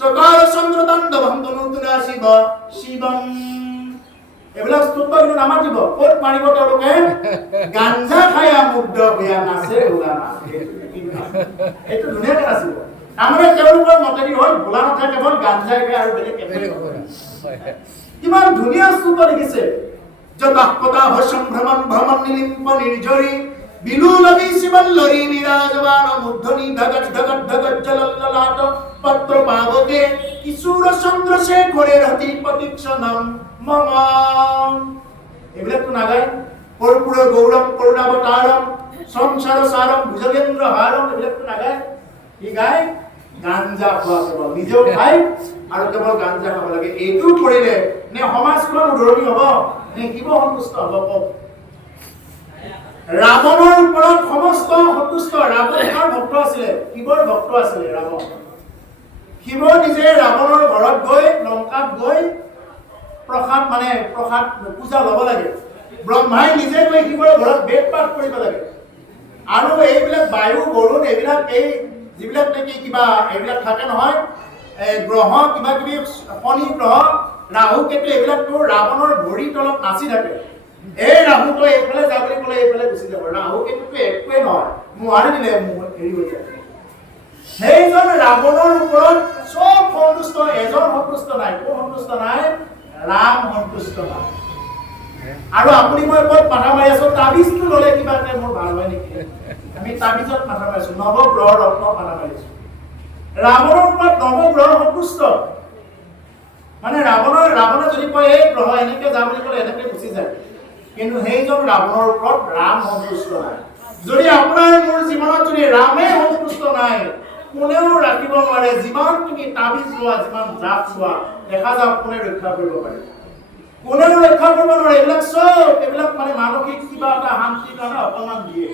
সকাল চন্দ্ৰতাণ্ডবম তনুতুনা শিব শিবম। এইবিলাক স্তোত্ৰ কিন্তু নামাতিব। ক'ত মাৰিব তেওঁলোকে? গাঞ্জা খায়া মুগ্ধ বেয়া নাচে ওলানা, এইটো ধুনীয়াকে নাচিব। তাৰমানে তেওঁলোকৰ মতেদি হ'ল ভোলানাথে কেৱল গাঞ্জাই খায় আৰু বেলেগ একো নকৰে। কিমান ধুনীয়া স্তোত্ৰ লিখিছে। যতাপতা হসম ভ্ৰমণ ভ্ৰমণ নিলিম্প নিৰ্জৰি বিলুলবি শিবল্লৰি নিৰাজমান মুদ্ধনি ধগট ধগট ধগট জলল্লালাট পত্র পাবকে কিশোর চন্দ্রশেখরের হতি প্রতীক্ষণম মম। এইবিলাকতো নাগায়। কর্পূর গৌরম করুণাবতারম সংসার সারম ভুজগেন্দ্র হারম, এইবিলাকতো নাগায়। কি গায়? গাঞ্জা খোৱা কেৱল, নিজেও খায় আৰু কেৱল গাঞ্জা খাব লাগে। এইটো কৰিলে নে সমাজখন উদৰণি হ'ব, নে শিৱ সন্তুষ্ট হ'ব? কওক। ৰাৱণৰ ওপৰত সমস্ত সন্তুষ্ট। ৰাৱণ কাৰ ভক্ত আছিলে? শিৱৰ ভক্ত আছিলে ৰাৱণ। শিৱ নিজে ৰাৱণৰ ঘৰত গৈ, লংকাত গৈ প্ৰসাদ পূজা ল'ব লাগে। ব্ৰহ্মাই নিজে গৈ শিৱৰ ঘৰত বেদ পাঠ কৰিব লাগে। আৰু এইবিলাক বায়ু বৰুণ, এইবিলাক এই যিবিলাক নেকি কিবা এইবিলাক থাকে নহয়, গ্ৰহ কিবা কিবি, শনি গ্ৰহ, ৰাহু কেতু, এইবিলাকতো ৰাৱণৰ ভৰিৰ তলত নাচি থাকে। এই ৰাহুটো এইফালে যাব বুলি ক'লে এইফালে গুচি যাব। ৰাহু কেতুটো একোৱে নহয়, মোহাৰি দিলে হেৰি হৈ যায়। সেইজন ৰাৱণৰ ওপৰত চব সন্তুষ্ট, এজন সন্তুষ্ট নাই। কোন সন্তুষ্ট নাই? ৰাম সন্তুষ্ট নাই। আৰু আপুনি মই ক'ত মাথা মাৰি আছো? তাবিজটো ল'লে কিবা এটা মোৰ ভাল হয় নেকি? আমি তাবিজত মাথা মাৰিছো, নৱগ্ৰহ ৰত্ন মাথা মাৰিছো। ৰাৱণৰ ওপৰত নৱগ্ৰহ সন্তুষ্ট। মানে ৰাৱণে যদি কয় এই গ্ৰহ এনেকে যা বুলি ক'লে এনেকে গুচি যায়। কিন্তু সেইজন ৰাৱণৰ ওপৰত ৰাম সন্তুষ্ট নাই। যদি আপোনাৰ মোৰ জীৱনত যদি ৰামে সন্তুষ্ট নাই, কোনেও ৰাখিব নোৱাৰে। যিমান তুমি তাবিজ লোৱা, যিমান জাপ চোৱা, দেখা যাওক কোনে ৰক্ষা কৰিব পাৰে। কোনেও ৰক্ষা কৰিব নোৱাৰে। এইবিলাক মানে মানসিক কিবা এটা শান্তিৰ কাৰণে অকণমান দিয়ে।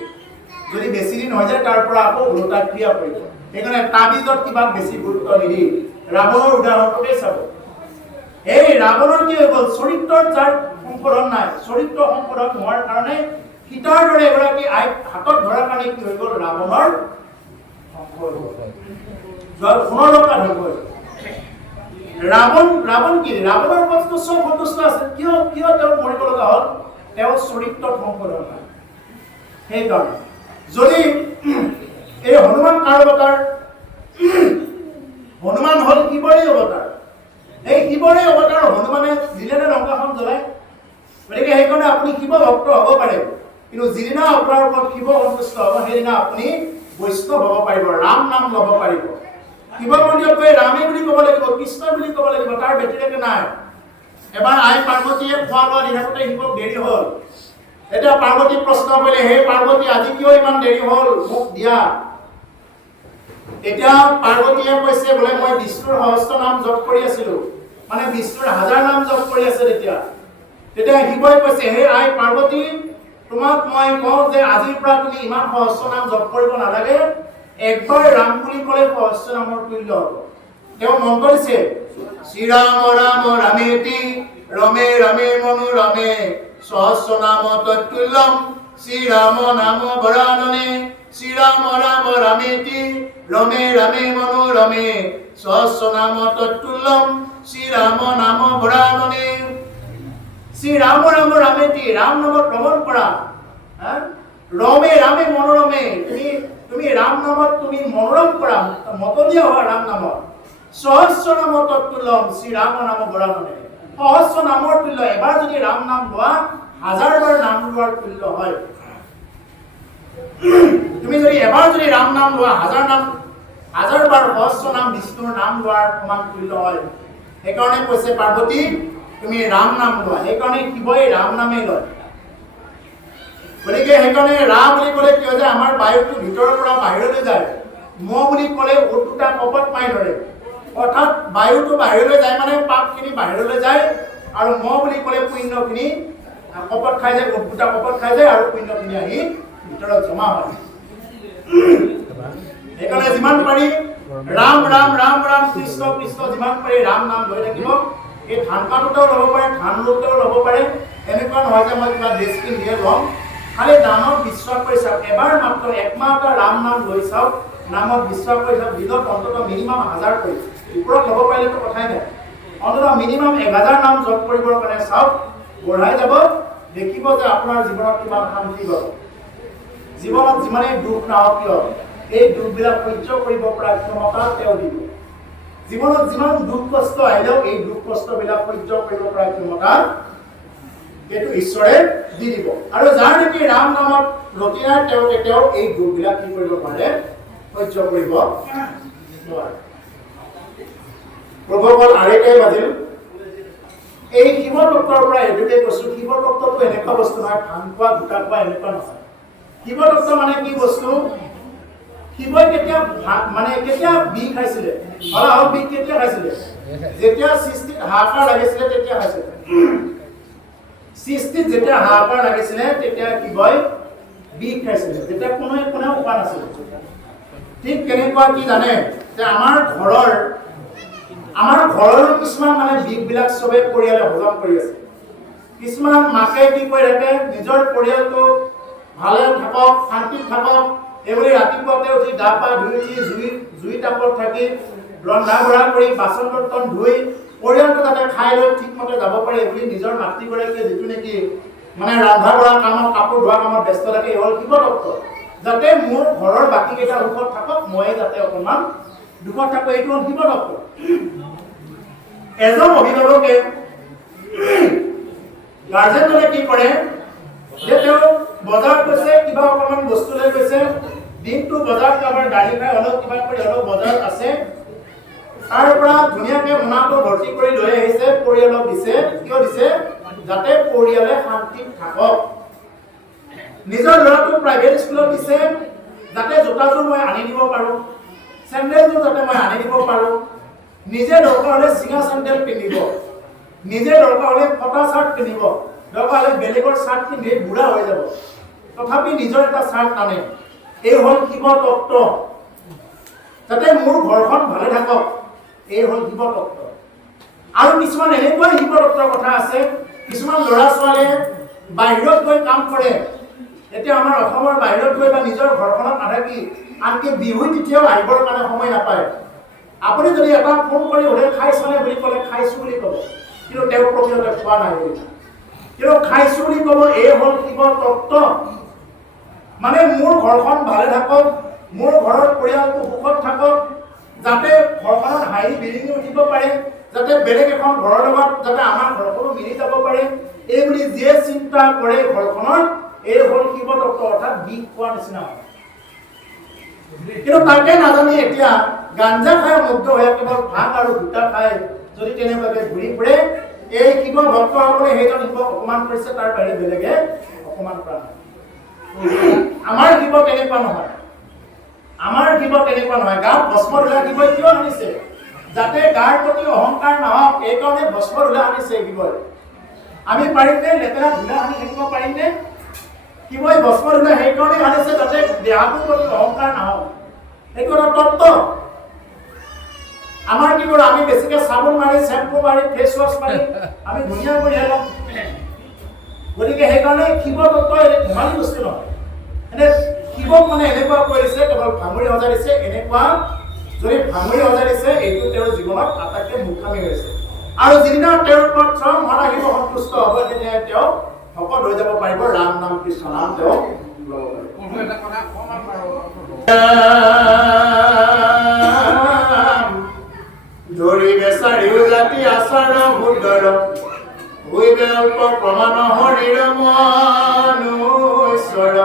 যদি বেছি দিন হৈ যায়, তাৰ পৰা আকৌ ওলোটা ক্ৰিয়া কৰিব। সেইকাৰণে তাবিজত কিবা বেছি গুৰুত্ব নিদি ৰাৱণৰ উদাহৰণটোকে চাব। এই ৰাৱণৰ কি হৈ গ'ল? চৰিত্ৰৰ যাৰ সংশোধন নাই, চৰিত্ৰ সংশোধন হোৱাৰ কাৰণে সীতাৰ দৰে এগৰাকী আইক হাতত ধৰাৰ কাৰণে কি হৈ গ'ল? ৰাৱণৰ ৰাৱণ কি? ৰাৱণৰ ওপৰততো চব সন্তুষ্ট আছে। কিয় তেওঁ মৰিব লগা হ'ল? তেওঁৰ চৰিত্ৰত সংশোধন নাই। সেইকাৰণে যদি এই হনুমান কাৰ অৱতাৰ? হনুমান হ'ল শিৱৰে অৱতাৰ। এই শিৱৰে অৱতাৰ হনুমানে দিলেনে লংকাখন জ্বলাই? গতিকে সেইকাৰণে আপুনি শিৱ ভক্ত হ'ব পাৰে, কিন্তু যিদিনা আপোনাৰ ওপৰত শিৱ সন্তুষ্ট হ'ব সেইদিনা আপুনি বৈষ্ণৱ হ'ব পাৰিব, ৰাম নাম ল'ব পাৰিব। শিৱ মন্দিৰত গৈ ৰামে বুলি ক'ব লাগিব, কৃষ্ণ বুলি ক'ব লাগিব, তাৰ ব্যতিৰেকে নাই। এবাৰ আই পাৰ্বতীয়ে খোৱা লোৱা দি থাকোঁতে শিৱক দেৰি হ'ল। এতিয়া পাৰ্বতীক প্ৰশ্ন কৰিলে, হে পাৰ্বতী আজি কিয় ইমান দেৰি হ'ল, মোক দিয়া। এতিয়া পাৰ্বতীয়ে কৈছে বোলে মই বিষ্ণুৰ সহস্ৰ নাম জপ কৰি আছিলো, মানে বিষ্ণুৰ 1000 নাম জপ কৰি আছে। তেতিয়া শিৱই কৈছে, হে আই পাৰ্বতী, তোমাক মই কওঁ যে আজিৰ পৰা তুমি ইমান সহস্ৰ নাম জপ কৰিব নালাগে, একবাৰ ৰাম বুলি ক'লে সহস্ৰ নামৰ তুল্য হ'ব। তেওঁ মন্ত্ৰ দিছে, শ্ৰীৰাম ৰাম ৰামেতি ৰমে ৰমে মনোৰমে সহস্ৰ নাম তৎতুল্যম শ্ৰীৰাম নাম বৰাননে। শ্ৰীৰাম ৰাম ৰামেতি ৰমে ৰমে মনোৰমে সহস্ৰ নাম তৎতুল্যম শ্ৰীৰাম নাম বৰাননে। শ্ৰীৰাম ৰাম ৰামেতি, ৰাম নামত ভ্ৰমণ কৰা, ৰমে ৰামে মনোৰমে, তুমি ৰাম নামত তুমি মনোৰম কৰা, মতলীয়া হোৱা ৰাম নামত। সহস্ৰ নাম তৎতুল্যম শ্ৰীৰাম নাম বৰাননে, সহস্ৰ নামৰ তুল্য। এবাৰ যদি ৰাম নাম লোৱা 1000 বাৰ নাম লোৱাৰ তুল্য হয়। তুমি যদি এবাৰ যদি ৰাম নাম লোৱা 1000 বাৰ সহস্ৰ নাম বিষ্ণুৰ নাম লোৱাৰ সমান তুল্য হয়। সেইকাৰণে কৈছে পাৰ্বতী তুমি ৰাম নাম লোৱা, সেইকাৰণে শিৱই ৰাম নামেই লয়। গতিকে সেইকাৰণে ৰাম বুলি ক'লে কি হয় যে আমাৰ বায়ুটো ভিতৰৰ পৰা বাহিৰলৈ যায়, ম বুলি ক'লে ওট দুটা কপত মাৰি ধৰে, অৰ্থাৎ বায়ুটো বাহিৰলৈ যায় মানে পাপখিনি বাহিৰলৈ যায়, আৰু ম বুলি ক'লে পুণ্যখিনি কপত খাই যায়, ওট দুটা কপত খাই যায় আৰু পুণ্যখিনি আহি ভিতৰত জমা হয়। সেইকাৰণে যিমান পাৰি ৰাম ৰাম ৰাম ৰাম কৃষ্ণ কৃষ্ণ যিমান পাৰি ৰাম নাম লৈ থাকিব। এই ধান কাটোতেও ল'ব পাৰে, ধান ৰোওতেও ল'ব পাৰে, এনেকুৱা নহয় যে মই কিবা ড্ৰেছ পিন্ধিয়ে ল'ম। খালি নামত বিশ্বাস কৰি চাওক, এবাৰ মাত্ৰ একমাহ এটা ৰাম নাম লৈ চাওক, নামত বিশ্বাস কৰি চাওক, দিনত অন্তত মিনিমাম 1000 কৰি, ওপৰত ল'ব পাৰিলেতো কথাই নাই, অন্তত মিনিমাম 1000 নাম জপ কৰিবৰ কাৰণে চাওক, বঢ়াই যাব, দেখিব যে আপোনাৰ জীৱনত কিমান শান্তি পাব। জীৱনত যিমানেই দুখ নাহক কিয় এই দুখবিলাক সহ্য কৰিব পৰা ক্ষমতা তেওঁ দিব। জীৱনত যিমান দুখ কষ্ট আহিলেও এই দুখ কষ্টবিলাক সহ্য কৰিব পৰা ক্ষমতা এইটো ঈশ্বৰে দি দিব। আৰু যাৰ নেকি ৰাম নামত ৰতি নাই তেওঁ এই দুখবিলাক কি কৰিব পাৰে, সহ্য কৰিব নোৱাৰে। প্ৰভুসকল আঢ়ৈটাই বাজিল। এই শিৱ তত্ত্বৰ পৰা এইটোকে কৈছো, শিৱ তত্ত্বটো এনেকুৱা বস্তু নহয় ভাং খোৱা গোটা খোৱা এনেকুৱা নহয়। শিৱ তত্ত্ব মানে কি বস্তু, শিৱই কেতিয়া বিষ খাইছিলে, হলাহল বিষ কেতিয়া খাইছিলে, যেতিয়া সৃষ্টিত হাহাকাৰ লাগিছিলে তেতিয়া খাইছিলে। সৃষ্টিত যেতিয়া হাহাকাৰ লাগিছিলে তেতিয়া শিৱই বিষ খাইছিলে, যেতিয়া কোনেও খোৱা নাছিলে। ঠিক কেনেকুৱা কি জানে যে আমাৰ ঘৰৰ কিছুমান মানে বিষবিলাক চবে পৰিয়ালে হজম কৰি আছে। কিছুমান মাকে কি কৰি থাকে, নিজৰ পৰিয়ালটো ভালে থাকক শান্তিত থাকক এইবুলি ৰাতিপুৱাতে উঠি গা পা ধুই উঠি জুই তাপত থাকি ৰন্ধা বঢ়া কৰি বাচন বৰ্তন ধুই পৰিয়ালটো যাতে খাই লৈ ঠিকমতে যাব পাৰে এইবুলি নিজৰ মাতৃগৰাকীয়ে যিটো নেকি মানে ৰন্ধা বঢ়া কামত কাপোৰ ধোৱা কামত ব্যস্ত থাকে, এই হ'ল শিৱ তত্ত্ব। যাতে মোৰ ঘৰৰ বাকী কেইটা সুখত থাকক, মই যাতে অকণমান দুখত থাকো, এইটো হ'ল শিৱ তত্ত্ব। এজন অভিভাৱকে গাৰ্জেনজনে কি কৰে যে তেওঁ বজাৰত গৈছে, কিবা অকণমান বস্তু লৈ গৈছে, দিনটো বজাৰত কাৰোবাৰ গাড়ী খাই অলপ কিবা কৰি অলপ বজাৰত আছে, তাৰ পৰা ধুনীয়াকে মোনাটো ভৰ্তি কৰি লৈ আহিছে, পৰিয়ালক দিছে। কিয় দিছে? যাতে পৰিয়ালে শান্তিত থাকক। নিজৰ ল'ৰাটোক প্ৰাইভেট স্কুলত দিছে, যাতে জোতাযোৰ মই আনি দিব পাৰোঁ, চেণ্ডেলযোৰ যাতে মই আনি দিব পাৰোঁ, নিজে দৰকাৰ হ'লে চিঙা চেণ্ডেল পিন্ধিব, নিজে দৰকাৰ হ'লে ফটা চাৰ্ট পিন্ধিব, দৰকাৰ হ'লে বেলেগৰ চাৰ্ট পিন্ধি বুঢ়া হৈ যাব, তথাপি নিজৰ এটা চাৰ্ট আনে। এই হ'ল শিৱ তত্ত্ব। যাতে মোৰ ঘৰখন ভালে থাকক, এই হ'ল শিৱ তত্ত্ব। আৰু কিছুমান এনেকুৱা শিৱ তত্ত্বৰ কথা আছে, কিছুমান ল'ৰা ছোৱালীয়ে বাহিৰত গৈ কাম কৰে, এতিয়া আমাৰ অসমৰ বাহিৰত গৈ বা নিজৰ ঘৰখনত নাথাকি আনকি বিহু তিথিও আহিবৰ কাৰণে সময় নাপায়। আপুনি যদি এটা ফোন কৰি সোধে খাইছনে বুলি ক'লে খাইছো বুলি ক'ব, কিন্তু তেওঁ প্ৰকৃততে খোৱা নাই বুলি, কিন্তু খাইছো বুলি ক'ব। এই হ'ল শিৱ তত্ত্ব। মানে মোৰ ঘৰখন ভালে থাকক, মোৰ ঘৰৰ পৰিয়ালটো সুখত থাকক, যাতে ঘৰখনত হাই বিল্ডিং উঠিব পাৰে, যাতে বেলেগ এখন ঘৰৰ লগত যাতে আমাৰ ঘৰখনো মিলি যাব পাৰে, এই বুলি যিয়ে চিন্তা কৰে ঘৰখনত, এই হ'ল শিৱ তত্ত্ব, অৰ্থাৎ বিষ খোৱাৰ নিচিনা হয়। কিন্তু তাকে নাজানি এতিয়া গাঞ্জা খাই মুগ্ধ হৈ কেৱল ভাত আৰু দুটা খাই যদি তেনেকুৱাকে ঘূৰি ফুৰে, এই শিৱ ভক্তসকলে সেইজন শিৱক অপমান কৰিছে, তাৰ বাহিৰে বেলেগে অপমান কৰা নাই। আমাৰ শিৱ তেনেকুৱা নহয়, আমাৰ শিৱ তেনেকুৱা নহয়। গাত ভস্ম ধূলা শিৱই কিয় আনিছে? যাতে গাৰ প্ৰতি অহংকাৰ নহওক, এইকাৰণে ভস্ম ধূলা আনিছে শিৱই। আমি পাৰিমনে লেতেৰা ধূলা আনি থাকিব পাৰিমনে? শিৱই ভস্ম ধূলা সেইকাৰণে আনিছে যাতে দেহাটোৰ প্ৰতি অহংকাৰ নহওক। এইটো এটা তত্ত্ব। আমাৰ কি কৰোঁ? আমি বেছিকে চাবোন মাৰি, চেম্পু মাৰি, ফেচ ৱাছ মাৰি আমি ধুনীয়া কৰি লওঁ। গতিকে সেইকাৰণে শিৱ তত্ত্ব ধেমালি বস্তু নহয়। এনে শিৱক মানে এনেকুৱা কৰিছে, কেৱল ভাঙৰি সজাৰিছে, এনেকুৱা যদি ভাঙৰি সজাৰিছে, এইটো তেওঁৰ জীৱনত আটাইতকৈ মূৰ্খামি হৈছে। আৰু যিদিনা তেওঁৰ ওপৰত স্বয়ং মহান শিৱ সন্তুষ্ট হ'ব, তেতিয়া তেওঁ ভকত হৈ যাব পাৰিব, ৰাম নাম কৃষ্ণ নাম তেওঁ ল'ব পাৰিব। ধৰিবে চাৰিও জাতি আচাৰ ভূতৰ, হৈবে অল্প প্ৰমাণ হৰিৰ মনুশ্বৰ,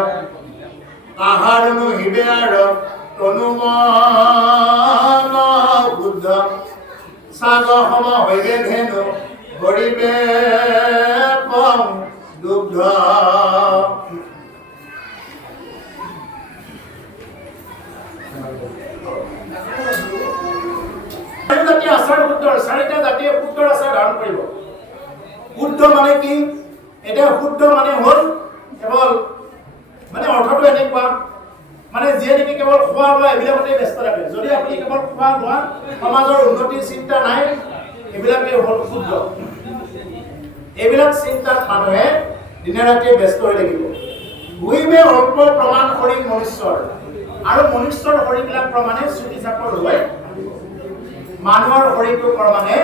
আহাৰনো হিবে আৰ তনুমন বুদ্ধ, সাগ সম হৈবে ধেনু হৰিবে কম দুগ্ধ। চাৰিটা জাতিয়ে শুদ্ধৰ আচাৰ ধাৰণ কৰিব। শুদ্ধ মানে কি? এতিয়া শুদ্ধ মানে হ'ল কেৱল মানে অৰ্থটো এনেকুৱা, মানে যিয়ে নেকি কেৱল খোৱা লোৱা এইবিলাকতে ব্যস্ত থাকে। যদি আপুনি কেৱল খোৱা লোৱা, সমাজৰ উন্নতিৰ চিন্তা নাই, এইবিলাকে হ'ল শুদ্ধ। এইবিলাক চিন্তাত মানুহে দিনে ৰাতিয়ে ব্যস্ত হৈ থাকিব। ভূইবে অল্প প্ৰমাণ কৰি মনুষ্যৰ, আৰু মনুষ্যৰ শৰীৰবিলাক প্ৰমাণে চুটি চাপৰ হৈ মানুহৰ শৰীৰটো প্ৰমাণে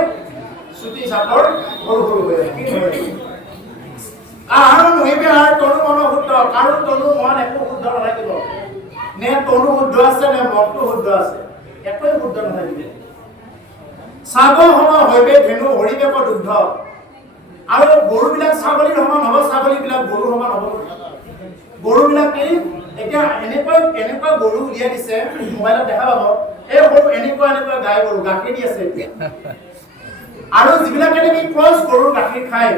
চুটি চাপৰ সৰু সৰু হৈ আহাৰ নহৈবে আৰ তনু মন শুদ্ধ, কাৰো তনু মন একো শুদ্ধ নাথাকিব। নে তনু শুদ্ধ আছে, নে মনটো শুদ্ধ আছে, একোৱে শুদ্ধ নাথাকিব। ছাগ সম হৈবে ধেনু হৰিবে দুগ্ধ, আৰু গৰুবিলাক ছাগলীৰ সমান হ'ব, ছাগলীবিলাক গৰুৰ সমান হ'ব। গৰুবিলাক কি এতিয়া এনেকুৱা গৰু উলিয়াই দিছে, মোবাইলত দেখা পাব, এই গৰু এনেকুৱা গাই গৰু গাখীৰ দি আছে এতিয়া। আৰু যিবিলাকে নেকি ক্ৰছ গৰুৰ গাখীৰ খায়,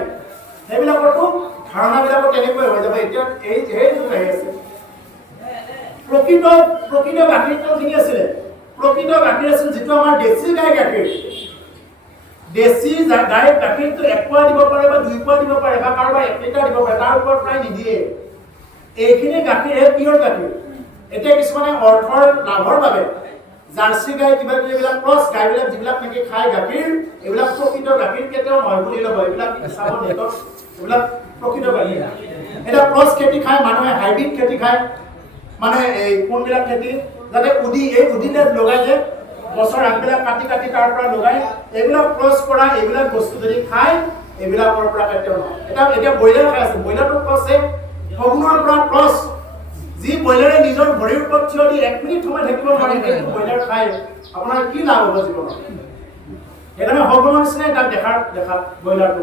সেইবিলাকৰতো ধাৰণাবিলাকো তেনেকৈ হৈ যাব। এতিয়া এই আহি আছে প্ৰকৃত গাখীৰটো কি আছিলে? প্ৰকৃত গাখীৰ আছিল যিটো আমাৰ দেশী গাই গাখীৰ। দেশী গাই গাখীৰটো 1 পোৱা দিব পাৰে বা 2 পোৱা দিব পাৰে, বা কাৰোবাৰ 1 লিটাৰ দিব পাৰে, তাৰ ওপৰত প্ৰায় নিদিয়ে। এইখিনি গাখীৰহে পিয়ৰ গাখীৰ। এতিয়া কিছুমানে অৰ্থৰ লাভৰ বাবে জাৰ্চি গাই কিবা এইবিলাক ক্ৰছ গাইবিলাক যিবিলাক নেকি খাই গাখীৰ, এইবিলাক প্ৰকৃত গাখীৰ কেতিয়াও নহয় বুলি ল'ব। এইবিলাক চাব নেটত, এইবিলাক প্ৰকৃত গাখীৰ। এতিয়া ক্ৰছ খেতি খায় মানুহে, হাইব্ৰিড খেতি খায়, মানে এই কোনবিলাক খেতি যাতে উদিনে লগাই যে গছৰ আগবিলাক কাটি তাৰ পৰা লগাই, এইবিলাক ক্ৰছ কৰা এইবিলাক বস্তু যদি খায়, এইবিলাকৰ পৰা কেতিয়াও নহয়। এতিয়া ব্ৰইলাৰ খাই আছে, ব্ৰইলাৰটো ক্ৰছে, শগুনৰ পৰা ক্ৰছ। যি ব্ৰইলাৰে নিজৰ ভৰিৰ ওপৰত থিয় দি 1 মিনিট সময় থাকিব নোৱাৰে, সেইটো ব্ৰইলাৰ খাই আপোনাৰ কি লাভ হ'ব জীৱনত? সেইকাৰণে শগুনৰ নিচিনাই তাক দেখাত ব্ৰইলাৰটো।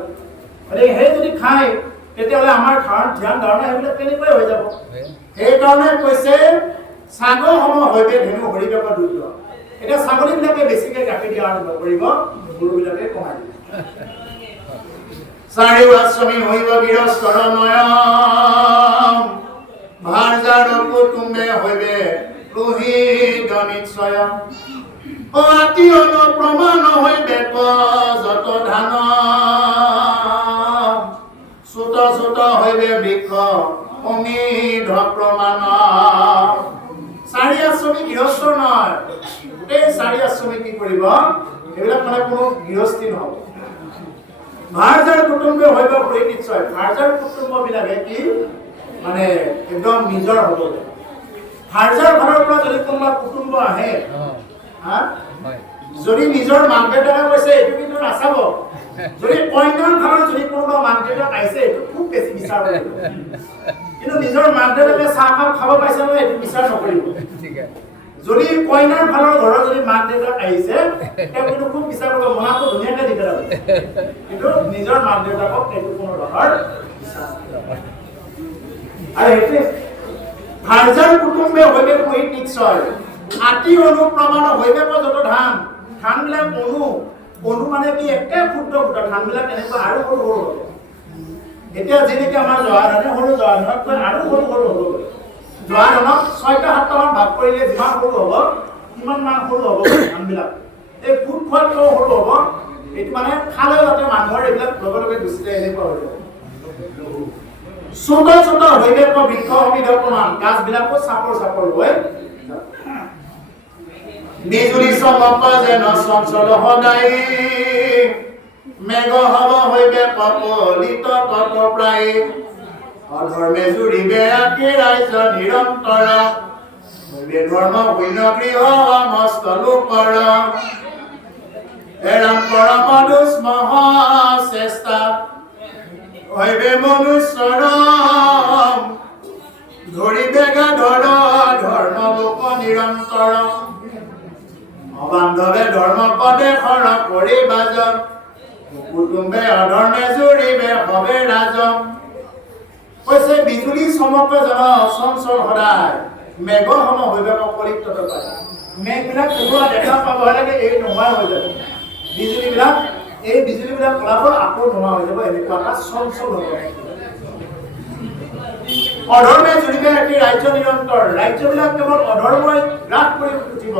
গতিকে সেই যদি খায়, তেতিয়াহ'লে আমাৰ ধ্যান ধাৰণা সেইবিলাক কেনেকৈ হৈ যাব? সেইকাৰণে কৈছে ছাগ সম হৈবে ধেনু হৰিবে দুগ্ধ। এতিয়া ছাগলীবিলাকে বেছিকৈ গাখীৰ দিয়া আৰম্ভ কৰিব, গৰুবিলাকে কমাই দিব। চাৰিও আশ্ৰমী হৈব গৃহস্থৰ নয়ন, ভাৰ্যাৰ কুটুম্বে হৈবে প্ৰহিত নিশ্চয়। অতি অনুপ্ৰমাণ হৈবে যত ধান, ছোট ছোট হৈবে বৃক্ষ অমিধ প্ৰমাণ। 4 আশ্ৰমী গৃহস্থৰ নহয়, গোটেই 4 আশ্ৰমী কি কৰিব? এইবিলাক মানে কোনো গৃহস্থী নহ'ব। ভাৰ্যাৰ কুটুম্বে হৈব প্ৰহিত নিশ্চয়। ভাৰ্যাৰ কুটুম্ববিলাকে কি মানে একদম নিজৰ হ'ব। ভাৰ্যাৰ ঘৰৰ পৰা যদি কোনোবা কুটুম্ব আহে, যদি নিজৰ মাক দেউতাকে কৈছে এইটো কিন্তু নাচাব, যদি কইনাৰ ঘৰৰ যদি কোনোবা মাক দেউতাক আহিছে, এইটো খুব বেছি বিচাৰ কৰিব। কিন্তু নিজৰ মাক দেউতাকে চাহ কাপ খাব পাইছে নহয়, এইটো বিচাৰ নকৰিব। যদি কইনাৰ ফালৰ ঘৰৰ যদি মাক দেউতাক আহিছে তেওঁ কিন্তু খুব বিচাৰ কৰিব মনাটো ধুনীয়াকৈ দি পেলাব কিন্তু নিজৰ মাক দেউতাকক এইটো কোনো ধৰণৰ আৰু এইটো ভাৰ্জাৰ কুটুম্বে হইবে কই নিশ্চয় আতি অনুপ্ৰমাণ হইবে যত ধান ধানবিলাক অনু মানে কি একে ক্ষুদ্ৰ ক্ষুদ্ৰ ধানবিলাক এনেকুৱা আৰু সৰু সৰু হ'ব এতিয়া যেনেকৈ আমাৰ জহা ধানে সৰু জহা ধানতকৈ আৰু সৰু সৰু হ'ব জহা ধানক 6টা 7টা মান ভাগ কৰিলে যিমান সৰু হ'ব কিমান মান সৰু হ'ব ধানবিলাক এই ফুট খোৱাতকৈ সৰু হ'ব এইটো মানে খালে যাতে মানুহৰ এইবিলাক লগে লগে গুচি যায় এনেকুৱা হৈ যাব ছোট ছোট হইবে বৃক্ষ অবিধ প্ৰমাণ গাছবিলাকো চাপৰ চাপৰ হৈ বিজুলী চমক যেন চঞ্চল সদায় মেঘ হব হইবে কপলিত তত প্ৰায় অধৰ্মে জুৰিবে ৰাতি ৰাইজ নিৰন্তৰ হইবে ধৰ্ম শূন্য গৃহ মস্ত লোকৰ এৰাম পৰম দুষ্মহ চেষ্টা হইবে মনুষ্যৰ ধৰিবে গাধৰ ধৰ্ম লোক নিৰন্তৰ অবান্ধৱে ধৰ্ম পদে খৰ কৰি বাজক কুটুম্বে অধৰ্মে জুৰিবে হবে ৰাজক কৈছে বিজুলী চমক যেন চঞ্চল সদায় মেঘ সম হইবে কপলিত তত প্ৰায় মেঘবিলাক কোনোবা দেখা পাব লাগে এই নোহোৱা হৈ যাব বিজুলীবিলাক এই বিজুলীবিলাক ওলাব আকৌ নোহোৱা হৈ যাব এনেকুৱা এটা চঞ্চল হ'ব অধৰ্মে জুৰিবে ৰাতি ৰাজ্য নিৰন্তৰ ৰাজ্যবিলাক কেৱল অধৰ্মই গ্ৰাস কৰি উঠিব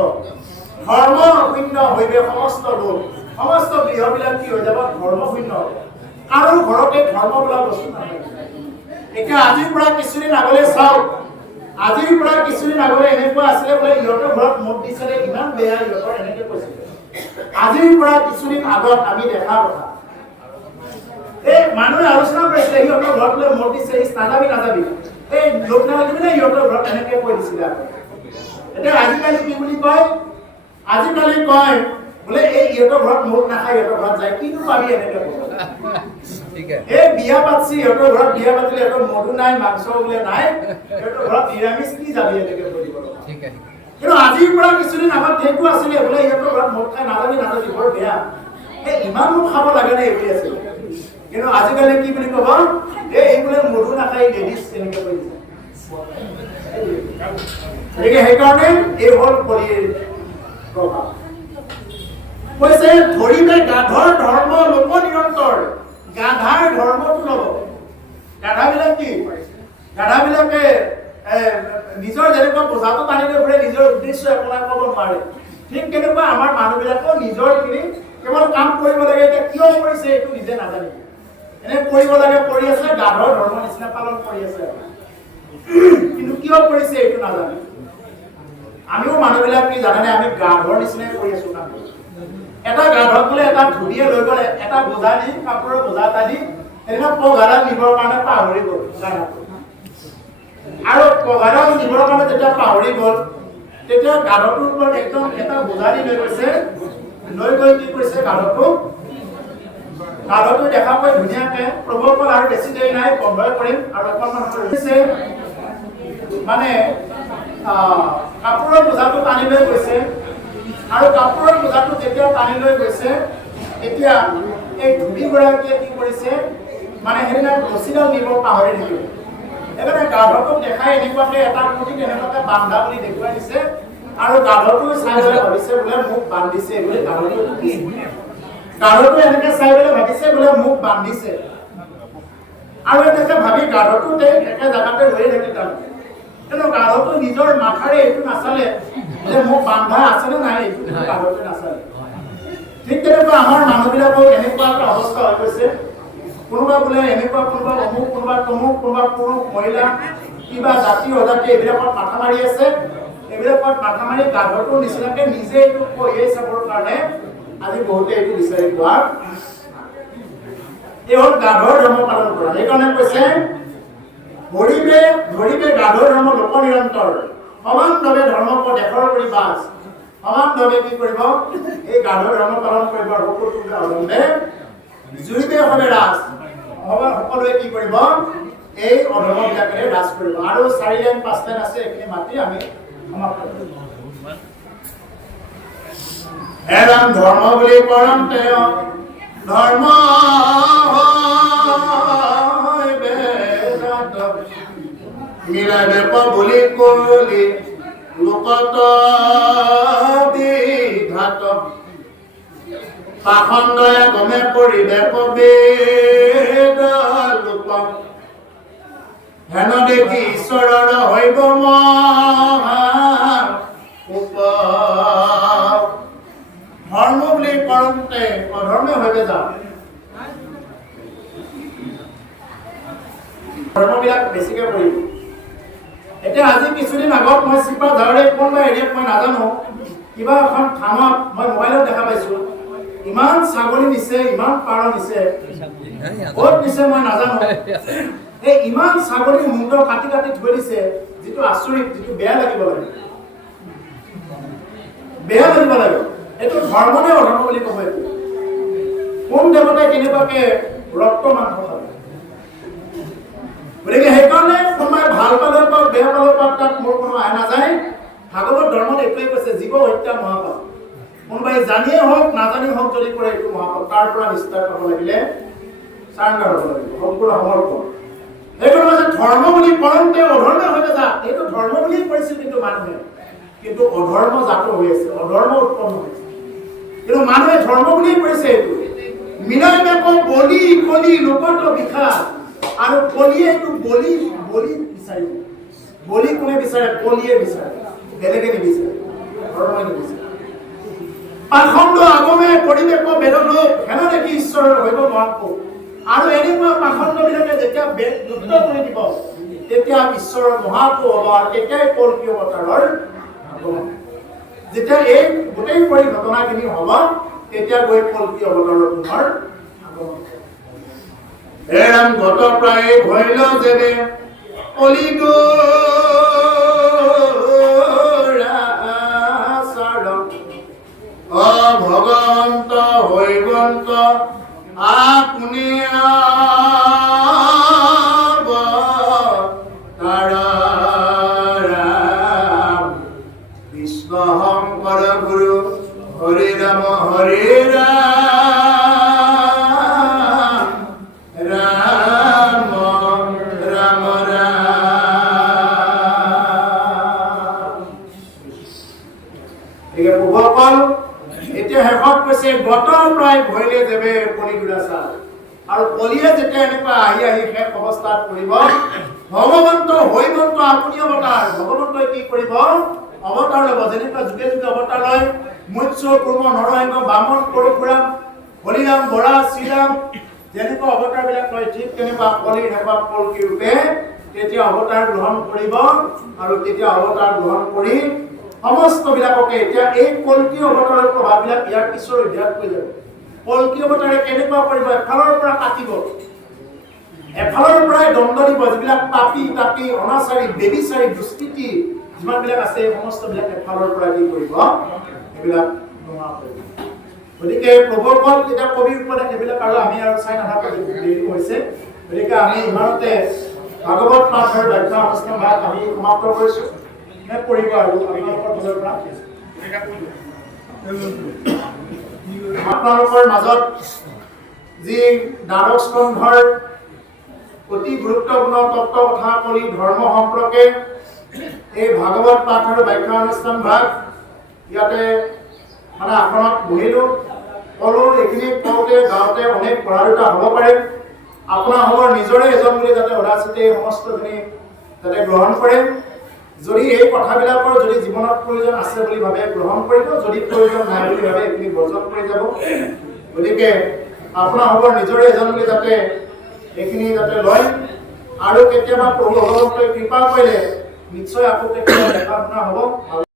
ধৰ্ম শূন্য হইবে সমস্ত লোক সমস্ত গৃহবিলাক কি হৈ যাব ধৰ্ম শূন্য কাৰো ঘৰতে ধৰ্ম বোলা বস্তু নাথাকে এতিয়া আজিৰ পৰা কিছুদিন আগলৈ চাওক আজিৰ পৰা কিছুদিন আগলৈ এনেকুৱা আছিলে বোলে ইহঁতৰ ঘৰত মদ দিছিলে ইমান বেয়া ইহঁতৰ এনেকৈ কৈছিলে আজিৰ পৰা কিছুদিন আগত আমি দেখা কথা এই মানুহে আলোচনা কৰিছিলে সিহঁতৰ ঘৰত বোলে মদ দিছে নাযাবি নাযাবি এই লোক নালাগিবি নে ইহঁতৰ ঘৰত এনেকৈ কৈ দিছিলে এতিয়া আজিকালি কি বুলি কয় আজিকালি কয় বোলে এই ইহঁতৰ ঘৰত মদ নাখায় ইহঁতৰ ঘৰত যায় কিনো পাবি এনেকৈ এই বিয়া পাতিছি ইহঁতৰ ঘৰত বিয়া পাতিলে ইহঁতৰ মদো নাই মাংস বোলে নাই ইহঁতৰ ঘৰত নিৰামিষ কি যাবি এনেকৈ কৈ দিব কিন্তু আজিৰ পৰা কিছুদিন আগত সেইটো আছিলে বোলে ইহঁতৰ ঘৰত মদ খাই নাযাবি নাযাবি বৰ বেয়া এই ইমান মোক খাব লাগে নে এইবুলি আছিলে কিন্তু আজিকালি কি বুলি ক'ব এই বোলে মদো নাখায় লেডিজ এনেকৈ কৈ দিছে সেইকাৰণে এই হ'ল কলিৰ প্ৰভাৱ কৈছে ধৰিবে গাধৰ ধৰ্ম লোক নিৰন্তৰ গাধাৰ ধৰ্মটো ল'ব গাধাবিলাক কি গাধাবিলাকে নিজৰ যেনেকুৱা বোজাটো টানি লৈ ফুৰে নিজৰ উদ্দেশ্য একোলাই ক'ব নোৱাৰে ঠিক তেনেকুৱা আমাৰ মানুহবিলাকেও নিজৰখিনি কেৱল কাম কৰিব লাগে এতিয়া কিয় কৰিছে এইটো নিজে নাজানিব এনে কৰিব লাগে কৰি আছে গাধৰ ধৰ্ম নিচিনা পালন কৰি আছে কিন্তু কিয় কৰিছে এইটো নাজানে আমিও মানুহবিলাক কি জানেনে আমি গাধৰ নিচিনাই কৰি আছো কাম এটা গাধক বোলে এটা ধুনীয়া লৈ গ'লে এটা বোজা দি কাপোৰৰ বোজা এটা দি এনেকুৱা পঘাডাল নিবৰ কাৰণে পাহৰি গ'ল গাধাটো আৰু পঘাডাল নিবৰ কাৰণে যেতিয়া পাহৰি গ'ল তেতিয়া গাধটোৰ ওপৰত একদম এটা বোজা দি লৈ গৈছে লৈ গৈ কি কৰিছে গাধটো দেখা পাই ধুনীয়াকৈ প্ৰভুৰ পৰা আৰু বেছি দেৰি নাই বন্ধই কৰিম আৰু অকণমান হৈছে মানে কাপোৰৰ বোজাটো টানি লৈ গৈছে আৰু কাপোৰৰ বোজাটো যেতিয়া টানি লৈ গৈছে তেতিয়া এই ধুবীগৰাকীয়ে কি কৰিছে মানে সেইদিনা ৰছীডাল নিব পাহৰি থাকিলে সেইকাৰণে গাধটোক দেখাই এনেকুৱাকৈ এটা খুঁটিত এনেকুৱাকৈ বান্ধা বুলি দেখুৱাই দিছে আৰু গাধটো চাই পেলাই ভাবিছে বোলে মোক বান্ধিছে বোলে গাধটো এনেকৈ চাই পেলাই ভাবিছে বোলে মোক বান্ধিছে আৰু এনেকৈ ভাবি গাধটোতে একে জেগাতে ৰৈ থাকে তাৰমানে কিন্তু গাধটো নিজৰ মাথাৰে এইটো নাচালে যে মোক বান্ধা আছেনে নাই এইটো গাধটোৱে নাচালে ঠিক তেনেকুৱা আমাৰ মানুহবিলাকৰ এনেকুৱা এটা অৱস্থা হৈ গৈছে কোনোবা বোলে এনেকুৱা কোনোবা অমুক কোনোবা তমুক কোনোবা পুৰুষ মহিলা কিবা জাতি অজাতি এইবিলাকত মাথা মাৰি আছে এইবিলাকত মাথা মাৰি গাধটোৰ নিচিনাকৈ নিজে এইটো কঢ়িয়াই চাবৰ কাৰণে আজি বহুতে এইটো বিচাৰি পোৱা এই হ'ল গাধৰ ধৰ্ম পালন কৰা সেইকাৰণে কৈছে ধৰিবে গাধৰ ধৰ্ম লোক নিৰন্তৰ সমানভাৱে ধৰ্মক দেশৰ কৰি বাছ সমানভাৱে কি কৰিব এই গাধৰ ধৰ্ম পালন কৰিব সকলোকে অৱলম্বে জুৰিবে হবে ৰাজ সকলোৱে কি কৰিব এই অধৰ্মবিলাকেৰে ৰাজ কৰিব আৰু 4 লাইন 5 লাইন আছে এইখিনি মাতি আমি সমাপ্ত কৰিম এৰাম ধৰ্ম বুলি পৰম তেওঁ ধৰ্ম মিলাই বেপ বুলি কলি লোকত বিঘাত পাখণ্ডয়ে গমে পৰিবেশ বেদ লোক হেন দেখি ঈশ্বৰৰ হৈব মহা ধৰ্ম বুলি কৰোঁতে অধৰ্মীয় হৈ যা ধৰ্মবিলাক বেছিকে কৰিব। এতিয়া আজি কিছুদিন আগত মই চিপা ধাৰে কোনোবা এৰিয়াত মই নাজানো কিবা এখন থানাত মই মোবাইলত দেখা পাইছো ইমান ছাগলী নিছে ইমান পাৰ নিছে ক'ত নিছে মই নাজানো এই ইমান ছাগলী মুণ্ড কাটি কাটি থৈ দিছে যিটো আচৰিত যিটো বেয়া লাগিব লাগে এইটো ধৰ্ম নে অধৰ্ম বুলি ক'ব এইটো কোন দেৱতাই কেনেকুৱাকে ৰক্ত মাংস খায় গতিকে সেইকাৰণে কোনোবাই ভাল পালেও পাওক বেয়া পালেও পাওক তাত মোৰ কোনো আহে নাযায় ভাগৱত ধৰ্মত এইটোৱে কৈছে জীৱ হত্যা মহাপাপ কোনোবাই জানিয়ে হওক নাজানিয়ে হওক যদি কৰে এইটো মহাপাপ তাৰ পৰা নিস্তাৰ পাব লাগিলে চাৰেণ্ডাৰ হ'ব লাগিব সম্পূৰ্ণ সমৰ্পণ এইটো যে ধৰ্ম বুলি কৰোঁতে অধৰ্ম হৈ যা এইটো ধৰ্ম বুলি কৰিছিল কিন্তু মানুহে কিন্তু অধৰ্ম জাত হৈ আছে অধৰ্ম উৎপন্ন হৈছে কিন্তু মানুহে ধৰ্ম বুলি কৰিছে এইটো মিলাই বেপক বলি কলি লোকত বিখা আৰু কলিয়ে এইটো বলি বিচাৰিব বলি কোনে বিচাৰে কলিয়ে বিচাৰে বেলেগে নিবিচাৰে ধৰ্মই নিবিচাৰে পাখণ্ড আগমে পৰিবেশ বেদ লোক হেন দেখি ঈশ্বৰৰ হৈব মহাত্ম আৰু এনেকুৱা পাখণ্ডবিলাকে যেতিয়া যুদ্ধ কৰি দিব তেতিয়া ঈশ্বৰৰ মহাত্ম হ'ব আৰু তেতিয়াই কল্কী অৱতাৰৰ আগমন যেতিয়া এই গোটেই ঘটনাখিনি হ'ব তেতিয়া গৈ কল্কী অৱতাৰৰ পুনৰ আগমন এৰাম গত প্ৰায় ভৈল যেনে ভগৱন্ত হৈবন্ত আপুনি বিষ্ণু শংকৰ গুৰু হৰি ৰাম হৰি এতিয়া শেষত কৈছে গত প্ৰায় ভৈলে দেৱে কলিগুড়া আৰু কলিয়ে যেতিয়া এনেকুৱা আহি শেষ অৱস্থাত পৰিব ভগৱন্ত হৈবন্ত আপুনি অৱতাৰ ভগৱন্তই কি কৰিব অৱতাৰ ল'ব যেনেকুৱা যুগে যুগে অৱতাৰ লয় মৎস্য কুৰ্ম নৰসিংহ বামন পৰশুৰাম হৰিৰাম বৰা শ্ৰীৰাম যেনেকুৱা অৱতাৰবিলাক লয় ঠিক তেনেকুৱা কলিৰ শেষত কল্কী ৰূপে তেতিয়া অৱতাৰ গ্ৰহণ কৰিব আৰু তেতিয়া অৱতাৰ গ্ৰহণ কৰি সমস্ত বিলাককে এতিয়া এই কল্কী অৱতাৰৰ প্ৰভাৱবিলাক ইয়াৰ পিছৰ অধ্যায়ত কৈ যাব কল্কী অৱতাৰে কেনেকুৱা কৰিব এফালৰ পৰা কাটিব এফালৰ পৰাই দণ্ড দিব যিবিলাক পাপী তাপী অনাচাৰী বেবিচাৰী দুষ্কৃতি যিমানবিলাক আছে সমস্তবিলাক এফালৰ পৰা কি কৰিব এইবিলাক নোহোৱা কৰিব গতিকে প্ৰভুৰ কল যেতিয়া কবিৰ উপদেশ এইবিলাক আৰু আমি আৰু চাই নাথাকোঁ দেৰি হৈছে গতিকে আমি ইমানতে ভাগৱত পাঠৰ ব্যাখ্যা অনুষ্ঠান ভাগ আমি সমাপ্ত কৰিছোঁ পৰিব আৰু আপোনালোকৰ ফালৰ পৰা আপোনালোকৰ মাজত যি দ্বাদশ স্কন্ধৰ অতি গুৰুত্বপূৰ্ণ তত্ত্ব কথা কলি ধৰ্ম সম্পৰ্কে এই ভাগৱত পাঠ আৰু ব্যাখ্যা অনুষ্ঠান ভাগ ইয়াতে মানে আসনত বহিলোঁ ক'লো এইখিনি কওঁতে গাঁৱতে অনেক পঢ়া দুটা হ'ব পাৰে আপোনালোকৰ নিজৰে এজন বুলি যাতে অদাচিতে এই সমস্তখিনি যাতে গ্ৰহণ কৰে যদি এই কথাবিলাকৰ যদি জীৱনত প্ৰয়োজন আছে বুলি ভাবে গ্ৰহণ কৰিব যদি প্ৰয়োজন নাই বুলি ভাবে এইখিনি বৰ্জন কৰি যাব গতিকে আপোনালোকৰ নিজৰে এজন বুলি যাতে এইখিনি যাতে লয় আৰু কেতিয়াবা প্ৰভু ভগৱন্তই কৃপা কৰিলে নিশ্চয় আকৌ কেতিয়াবা দেখা শুনা হ'ব।